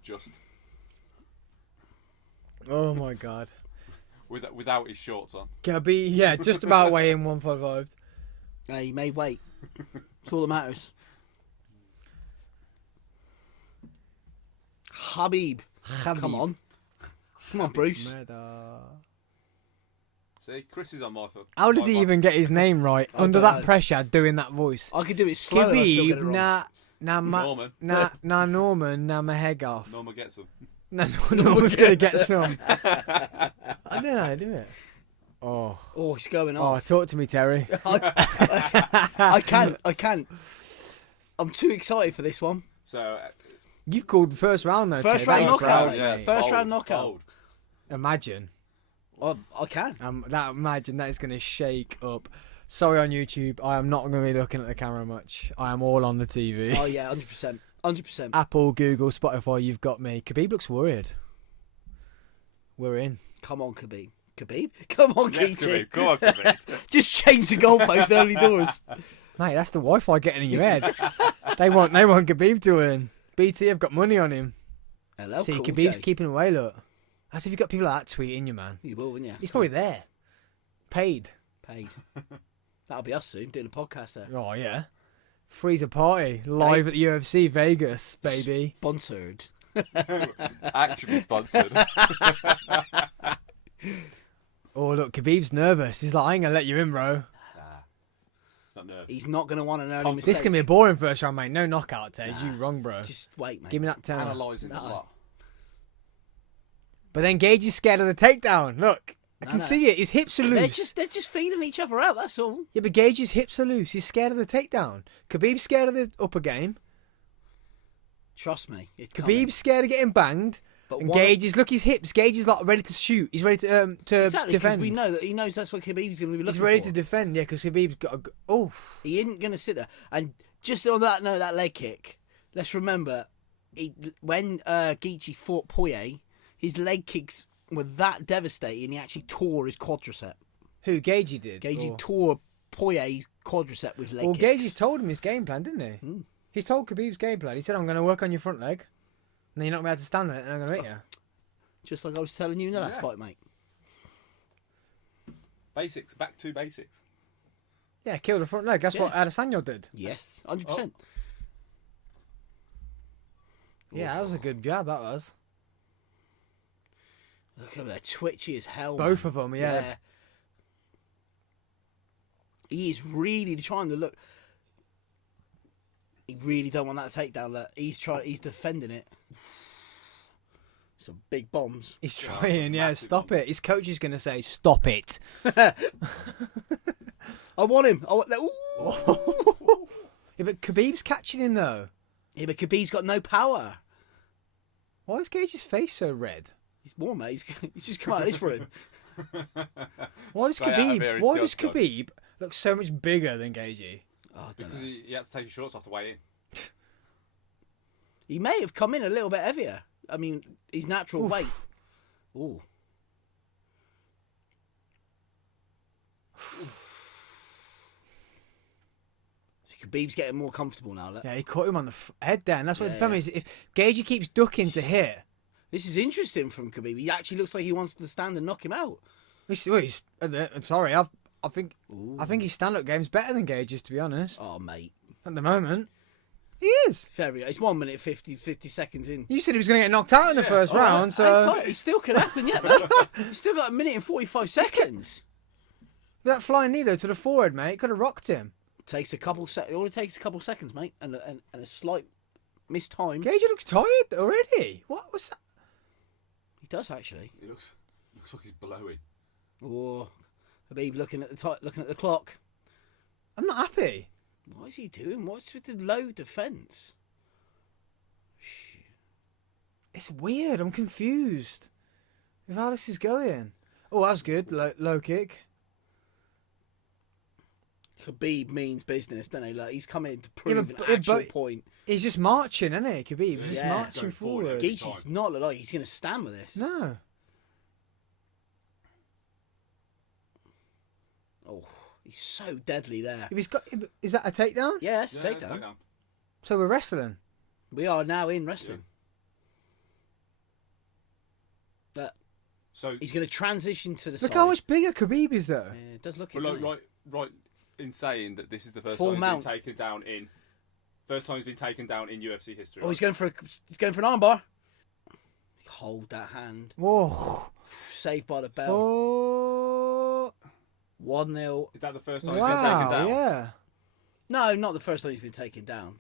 Just Oh my god. without his shorts on. Khabib, yeah, just about weighing 155. He may wait. That's all that matters. Habib. Come on. Come on, Bruce. See, Chris is on my foot. How does he even get his name right under don't that know. pressure doing that voice? I could do it slow and I'd still get Khabib, it wrong. Norman. Norman, my head off. Norman gets him. Norman's gonna get some. I don't know how to do it. Oh, Oh, he's going oh, off. talk to me, Terry. I can't. I'm too excited for this one. So, You've called first round though. First Terry. round That's knockout, right, yeah. mate. First round knockout. bold. Imagine. I can. Imagine that is going to shake up. Sorry on YouTube, I am not going to be looking at the camera much. I am all on the TV. Oh yeah, 100%. 100%. Apple, Google, Spotify, you've got me. Khabib looks worried. We're in. Come on, Khabib. Khabib? Come on, Yes, KT. Khabib. Come on, Khabib. Just change the goalpost early doors. Mate, that's the Wi-Fi getting in your head. they want Khabib to win. BT have got money on him. Hello, See, cool Khabib's J. keeping away, look. As if you've got people like that tweeting you, man. You will, wouldn't you? He's probably there. Paid. Paid. That'll be us soon, doing a podcast there. Oh, yeah. Freezer party. Live at the UFC Vegas, baby. Sponsored. Actually sponsored. Oh, look, Khabib's nervous. He's like, I ain't going to let you in, bro. It's not nerves. He's not going to want an early confident. mistake. This can be a boring first round, mate. No knockout, Tej. You wrong, bro. Just wait, mate. Give me that 10. Analysing a No. lot. But then Gage is scared of the takedown. Look, I No, can no. see it. His hips are loose. They're just feeling each other out, that's all. Yeah, but Gage's hips are loose. He's scared of the takedown. Khabib's scared of the upper game. Trust me. It's coming. Khabib's scared of getting banged. But And one- Gage is, look, his hips. Gage is like ready to shoot. He's ready to Exactly, because defend. we know that he knows that's what Khabib's going to be looking He's ready for. to defend, yeah, because Khabib's got a... Oof. He isn't going to sit there. And just on that note, that leg kick, let's remember, when Gaethje fought Poirier, his leg kicks were that devastating, he actually tore his quadricep. Who, Gage did? Gaethje Or- tore Poirier's quadricep with leg Well, kicks. Gage's told him his game plan, didn't he? Mm. He's told Khabib's game plan. He said, I'm going to work on your front leg. then you're not going to be able to stand on it and I'm going to hit you. Just like I was telling you in the last Yeah. fight, mate. Basics. Back to basics. Yeah, kill the front leg. That's what Adesanya did. Yes, 100%. Yeah, that was a good jab, that was. Look at that, twitchy as hell. Both man. of them, yeah. He is really trying to look. He really don't want that takedown. Look, he's defending it. Some big bombs. He's trying, yeah, stop it. His coach is going to say, stop it. I want him. Ooh. Yeah, but Khabib's catching him, though. Yeah, but Khabib's got no power. Why is Gage's face so red? He's warm, mate. He's just come out of this room. Why does Straight out of here, he's got Khabib look so much bigger than Gagey? Oh, I don't Because know. he had to take his shorts off to weigh in. He may have come in a little bit heavier. I mean, his natural weight. Ooh. So Khabib's getting more comfortable now. Look. Yeah, he caught him on the head there, and that's what Yeah, the problem yeah. is. If Gagey keeps ducking to hit, This is interesting from Khabib. He actually looks like he wants to stand and knock him out. I'm sorry, I think his stand-up game's better than Gage's, to be honest. Oh, mate. At the moment, he is. It's 1 minute 50 seconds in. You said he was going to get knocked out in the first round, so It still could happen yet, mate. He's still got 1 minute and 45 seconds. with that flying knee though to the forehead, mate, could have rocked him. Takes a couple It only takes a couple seconds, mate, and a slight missed time. Gage looks tired already. What was that? He does actually. He looks like he's blowing. Oh, Khabib looking at the clock. I'm not happy. What is he doing? What's with the low defense? It's weird. I'm confused with how this is going. Oh, that's good. Low kick. Khabib means business, doesn't he? Like he's coming to Yeah, prove but- an actual but- point. He's just marching, isn't he, Khabib? He's just Yeah. marching Going forward. forward. Gaethje's not look like he's going to stand with this. No. Oh, he's so deadly there. If he's got, is that a takedown? Yeah, that's a Yeah, it's takedown. takedown. So we're wrestling. We are now in wrestling. So He's going to transition to the Look side. how much bigger Khabib is, though. Yeah, it does look Well, it. doesn't it? right in saying that this is the first Full time mount. he's been taken down in UFC history. Oh, he's going for an armbar. Hold that hand. Whoa. Saved by the bell. Oh. 1-0. Is that the first time he's been taken Wow. down? Yeah. No, not the first time he's been taken down.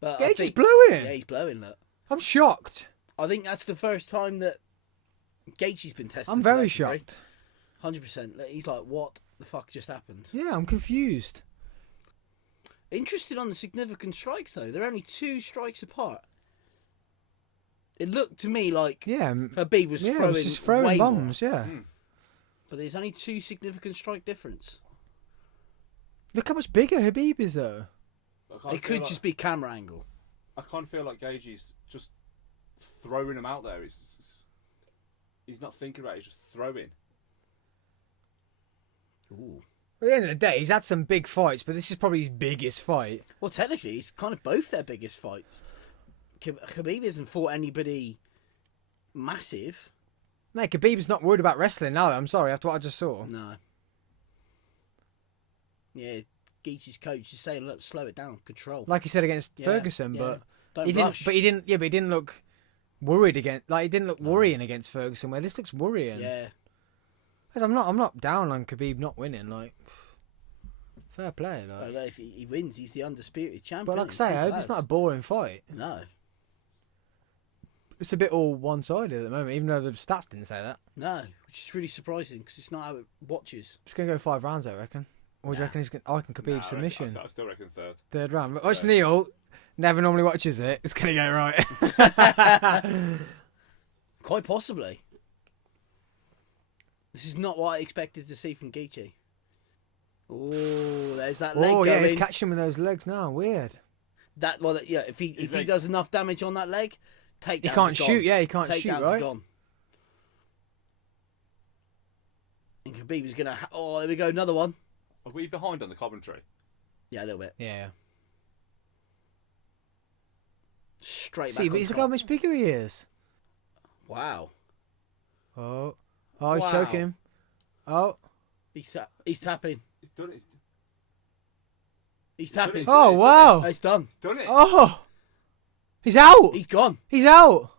But Gage is think, blowing. yeah, he's blowing. Look, I'm shocked. I think that's the first time that Gaethje's been tested. I'm very shocked. 100%. He's like, what the fuck just happened? Yeah, I'm confused. Interested on the significant strikes though. They're only 2 strikes apart. It looked to me like Yeah. Khabib was Yeah, throwing, it was just throwing way more. bombs, yeah. But there's only 2 significant strike difference. Look how much bigger Khabib is, though. It could just be camera angle. I kind of feel like Gaethje's just throwing him out there. He's not thinking about it. He's just throwing. Ooh. At the end of the day, he's had some big fights, but this is probably his biggest fight. Well, technically, it's kind of both their biggest fights. Khabib hasn't fought anybody massive. Mate, Khabib's not worried about wrestling now. I'm sorry, after what I just saw. No. Yeah, Gaethje's coach is saying, "Look, slow it down, control." Like he said against Yeah, Ferguson, yeah. but Don't he didn't. rush. But he didn't. Yeah, but he didn't look worried against. Like he didn't look worrying against Ferguson. Where this looks worrying. Yeah. 'Cause I'm not down on Khabib not winning. Like, fair play. Well, Like, if he wins, he's the undisputed champion. but like I say, I hope it's not a boring fight. No, It's a bit all one-sided at the moment, even though the stats didn't say that. no, which is really surprising because it's not how it watches. It's gonna go 5 rounds, I reckon. Or do you Nah. reckon he's gonna? I reckon Khabib Nah, submission. I still reckon third. Third round. But Neil never normally watches it. It's gonna get it right. Quite possibly. This is not what I expected to see from Gaethje. Oh, there's that leg Oh yeah, going. he's catching him with those legs now. Weird. If he does enough damage on that leg, takedowns He can't are shoot. gone. Yeah, he can't shoot. Takedowns are Right. gone. And Khabib is gonna. Oh, there we go, another one. Are we behind on the commentary? Yeah, a little bit. Yeah. Straight back See, but on he's look top. how much bigger he is. Wow. Oh, he's Wow. choking him. Oh, He's tapping. He's done it. He's tapping. He's oh, done it. wow. Oh, he's done. He's done it. Oh, he's out. He's gone. He's out.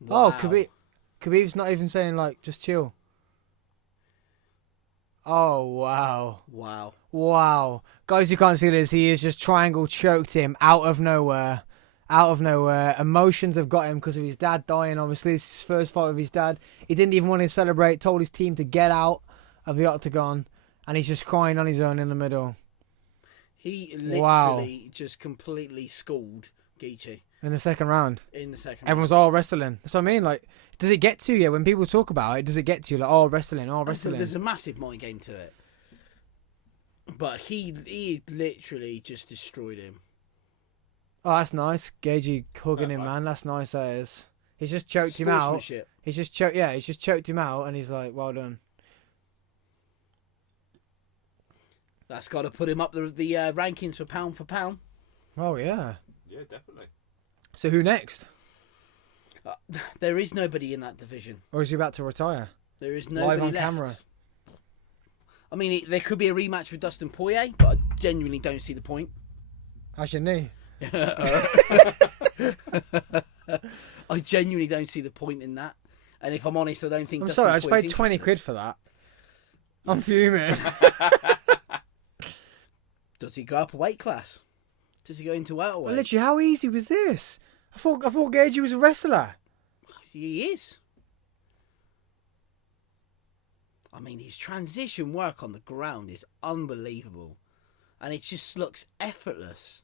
Wow. Oh, Khabib's not even saying like just chill. Oh wow, Wow. wow, guys, you can't see this. He is just triangle choked him out of nowhere. Out of nowhere, emotions have got him because of his dad dying. Obviously, this is his first fight with his dad. He didn't even want to celebrate. Told his team to get out of the octagon, and he's just crying on his own in the middle He literally Wow. just completely schooled Geechee in the second round. in the second. Everyone's all wrestling. That's what I mean. Like, does it get to you when people talk about it? Does it get to you like, oh, wrestling, oh, round. wrestling? There's a massive mind game to it, but he literally just destroyed him. Oh, that's nice. Gagey hugging him, man. That's nice. That is. He's just choked him out. Sportsmanship. He's just choked. Yeah, he's just choked him out, and he's like, well done. That's got to put him up the rankings for pound. Oh yeah. Yeah, definitely. So who next? There is nobody in that division. Or is he about to retire? There is nobody on left. camera. I mean, there could be a rematch with Dustin Poirier, but I genuinely don't see the point. How's your knee? I genuinely don't see the point in that. And if I'm honest, I don't think. I'm Dustin sorry, I just Poirier's paid 20 interested. quid for that. I'm fuming. Does he go up a weight class? Does he go into welterweight? Literally, how easy was this? I thought Gagey was a wrestler. He is. I mean, his transition work on the ground is unbelievable, and it just looks effortless.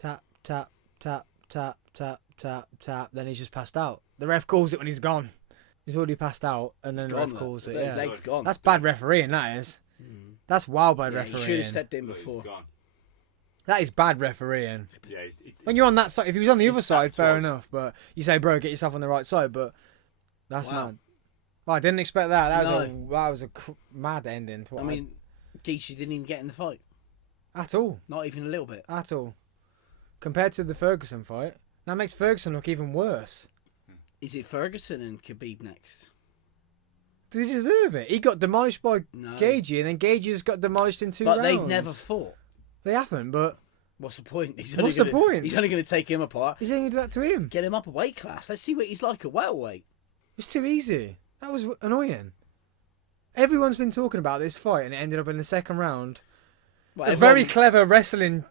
Tap, tap, tap, tap, tap, tap, tap. Then he's just passed out. The ref calls it when he's gone. He's already passed out, and then the Gone, ref calls it. his Yeah. legs gone. That's bad refereeing, that is. That's wild bad Yeah, he should refereeing. have stepped in Look, he's before. gone. That is bad refereeing. Yeah, When you're on that side, if he was on the He's other side, tapped fair twice. enough. But you say, bro, get yourself on the right side. But that's Wow. mad. Well, I didn't expect that. That No. was a mad ending. To I what mean, Geechee didn't even get in the fight. at all, Not even a little bit. at all. Compared to the Ferguson fight, that makes Ferguson look even worse. Is it Ferguson and Khabib next? Did he deserve it? He got demolished by No. Gagey, and then Gagey just got demolished in 2 But rounds. they've never fought. They haven't. But What's the point? He's What's the point? He's only going to take him apart. he's going to do that to him. Get him up a weight class. Let's see what he's like at welterweight. It's too easy. That was annoying. Everyone's been talking about this fight, and it ended up in the second round. Well, A very clever wrestling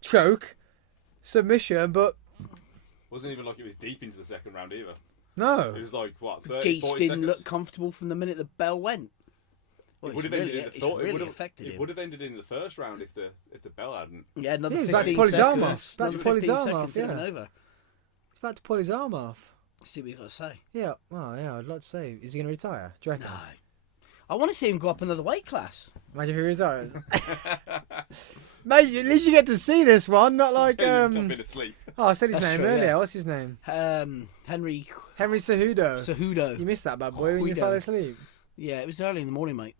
choke, submission, but wasn't even like it was deep into the second round either. no. It was like what 30, Geach 40 didn't seconds. look comfortable from the minute the bell went. Well, It would it's have ended really, in the it's thought. really affected It him. would have ended in the first round if the bell hadn't. Yeah, another Yeah, he's 15 about to pull his arm seconds. off. About to Another pull his 15 arm seconds off, to yeah. win over. He's about to pull his arm off. See what you got to say. Yeah, well, yeah, I'd like to say, is he going to retire? Do you reckon? No. I want to see him go up another weight class. Imagine if he retires. Mate, at least you get to see this one, not like, Jumping asleep. oh, I said his That's name true, earlier. yeah. What's his name? Henry Henry Cejudo. Cejudo. You missed that bad boy when you Cejudo. fell asleep. Yeah, it was early in the morning, mate.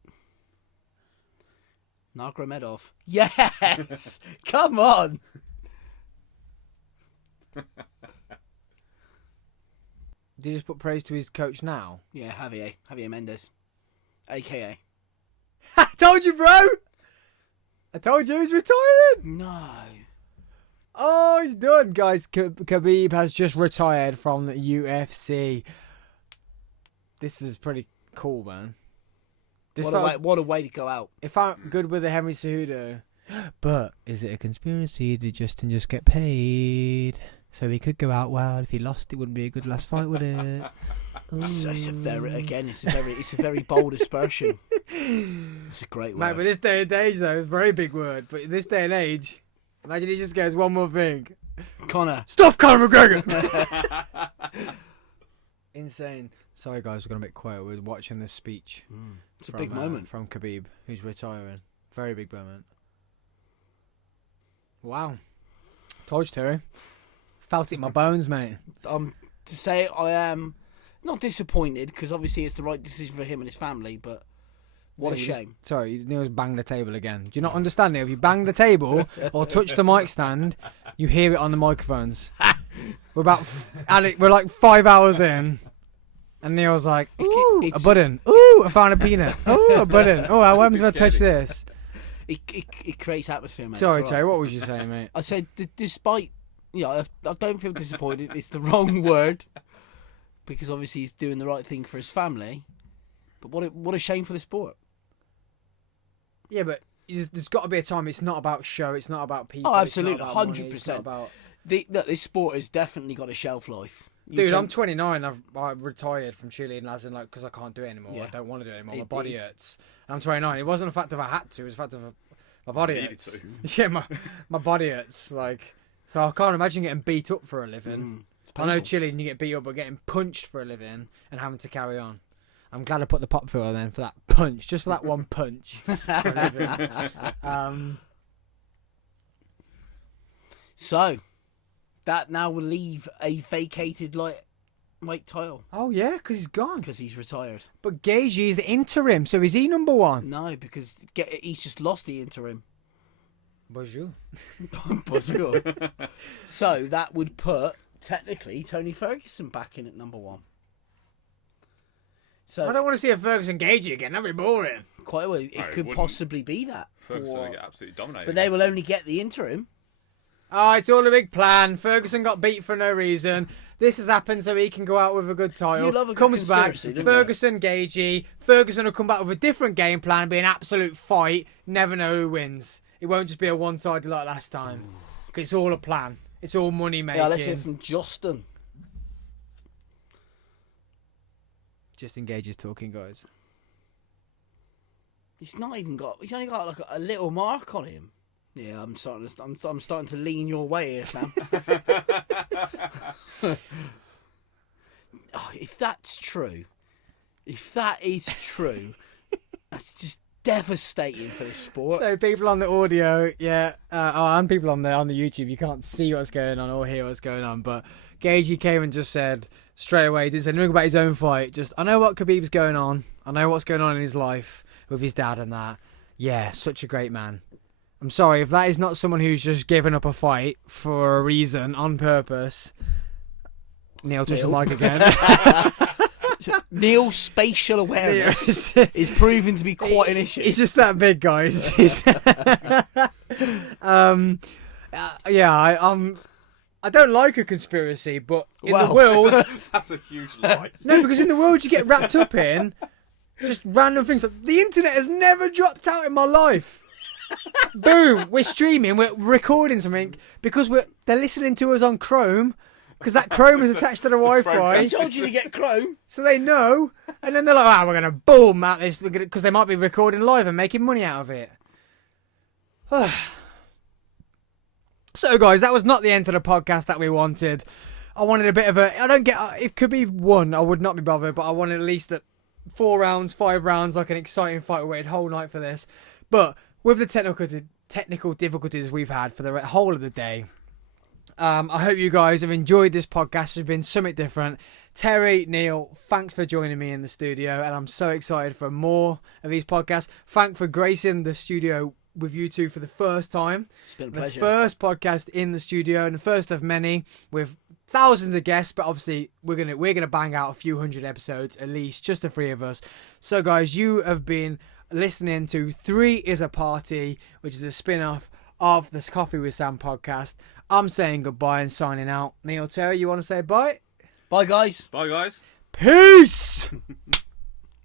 Nagramedov. Yes! Come on! Did you just put praise to his coach now? Yeah, Javier Mendes. AKA. I told you, bro! I told you he's retiring! No. Oh, he's done, guys. Khabib has just retired from the UFC. This is pretty cool, man. What a way to go out. If I'm good with the Henry Cejudo, but is it a conspiracy? Did Justin just get paid? So he could go out wild. If he lost, it wouldn't be a good last fight, would it? So it's a very bold aspersion. It's a great Mate, word. but this day and age, though, it's a very big word. But in this day and age, imagine he just goes one more thing. Connor. Stuff Conor McGregor! Insane. Sorry, guys, we're going to be quiet. We're watching this speech. It's a big moment. From Khabib, who's retiring. Very big moment. Wow. Told you, Terry. Felt it in my bones, mate. To say I am not disappointed, because obviously it's the right decision for him and his family, but What a You just- shame. Sorry, Neil's banged the table again. Do you not understand, Neil? If you bang the table or touch the mic stand, you hear it on the microphones. We're like 5 hours in, and Neil's like, ooh, a button. Ooh, I found a peanut. Ooh, a button. Oh, how am I going to touch this? It creates atmosphere, mate. Sorry, It's all Terry, right. what was you saying, mate? I said, despite, I don't feel disappointed. It's the wrong word, because obviously he's doing the right thing for his family. But what a shame for the sport. Yeah, but there's got to be a time. It's not about show. It's not about people. Oh, absolutely, it's not about money, 100%. it's not about... Look, this sport has definitely got a shelf life. Dude, I'm 29. I've retired from cheerleading, as in because I can't do it anymore. Yeah. I don't want to do it anymore. My body hurts. And I'm 29. It wasn't a fact of I had to. It was a fact of my body Needed hurts. to. Yeah, my body hurts. Like, so I can't imagine getting beat up for a living. It's I know painful. cheerleading you get beat up, but getting punched for a living and having to carry on. I'm glad I put the pop filter then for that punch, just for that one punch. For a living. So, that now will leave a vacated lightweight title Oh yeah, because he's gone. because he's retired. But Gagey is the interim, so is he number one? No, because he's just lost the interim. Bonjour. But sure. So that would put technically Tony Ferguson back in at number one. So I don't want to see a Ferguson Gagey again. That'd be boring. quite well, it No, it could wouldn't. possibly be that. Ferguson for- will get absolutely dominated. But they will only get the interim. Oh, it's all a big plan. Ferguson got beat for no reason. This has happened so he can go out with a good title. You love a good Comes back. conspiracy, don't you? Ferguson, Gagey. Ferguson will come back with a different game plan, be an absolute fight. Never know who wins. It won't just be a one-sided like last time. 'Cause it's all a plan. It's all money making. Yeah, let's hear from Justin. Justin Gage is talking, guys. He's only got like a little mark on him. Yeah, I'm starting to lean your way here, Sam. Oh, if that's true, if that is true, that's just devastating for this sport. So people on the audio, and people on the YouTube, you can't see what's going on or hear what's going on. But Gagey came and just said straight away, didn't say anything about his own fight. Just, I know what Khabib's going on. I know what's going on in his life with his dad and that. Yeah, such a great man. I'm sorry if that is not someone who's just given up a fight for a reason on purpose. Neil, touch the Neil. mic again. Neil's spatial awareness is proving to be quite an issue. He's just that big, guys. I don't like a conspiracy, but in the world, That's a huge lie. no, because in the world you get wrapped up in just random things. Like, the internet has never dropped out in my life. Boom, we're streaming, we're recording something because they're listening to us on Chrome. Because that Chrome is attached to the I Wi-Fi, told you to get Chrome. so they know. And then they're like, we're going to boom out this, because they might be recording live and making money out of it. So, guys, that was not the end of the podcast that we wanted. I wanted a bit of a... It could be one, I would not be bothered, but I wanted at least 4 rounds, 5 rounds, like an exciting fight. We waited whole night for this. But with the technical difficulties we've had for the whole of the day... I hope you guys have enjoyed this podcast. It's been something different. Terry, Neil, thanks for joining me in the studio, and I'm so excited for more of these podcasts. Thanks for gracing the studio with you two for the first time. It's been a The pleasure. first podcast in the studio, and the first of many with thousands of guests. But obviously, we're gonna bang out a few hundred episodes at least, just the 3 of us. So, guys, you have been listening to 3 is a Party, which is a spin-off of this Coffee with Sam podcast. I'm saying goodbye and signing out. Neil, Terry, you want to say bye? Bye, guys. Bye, guys. Peace!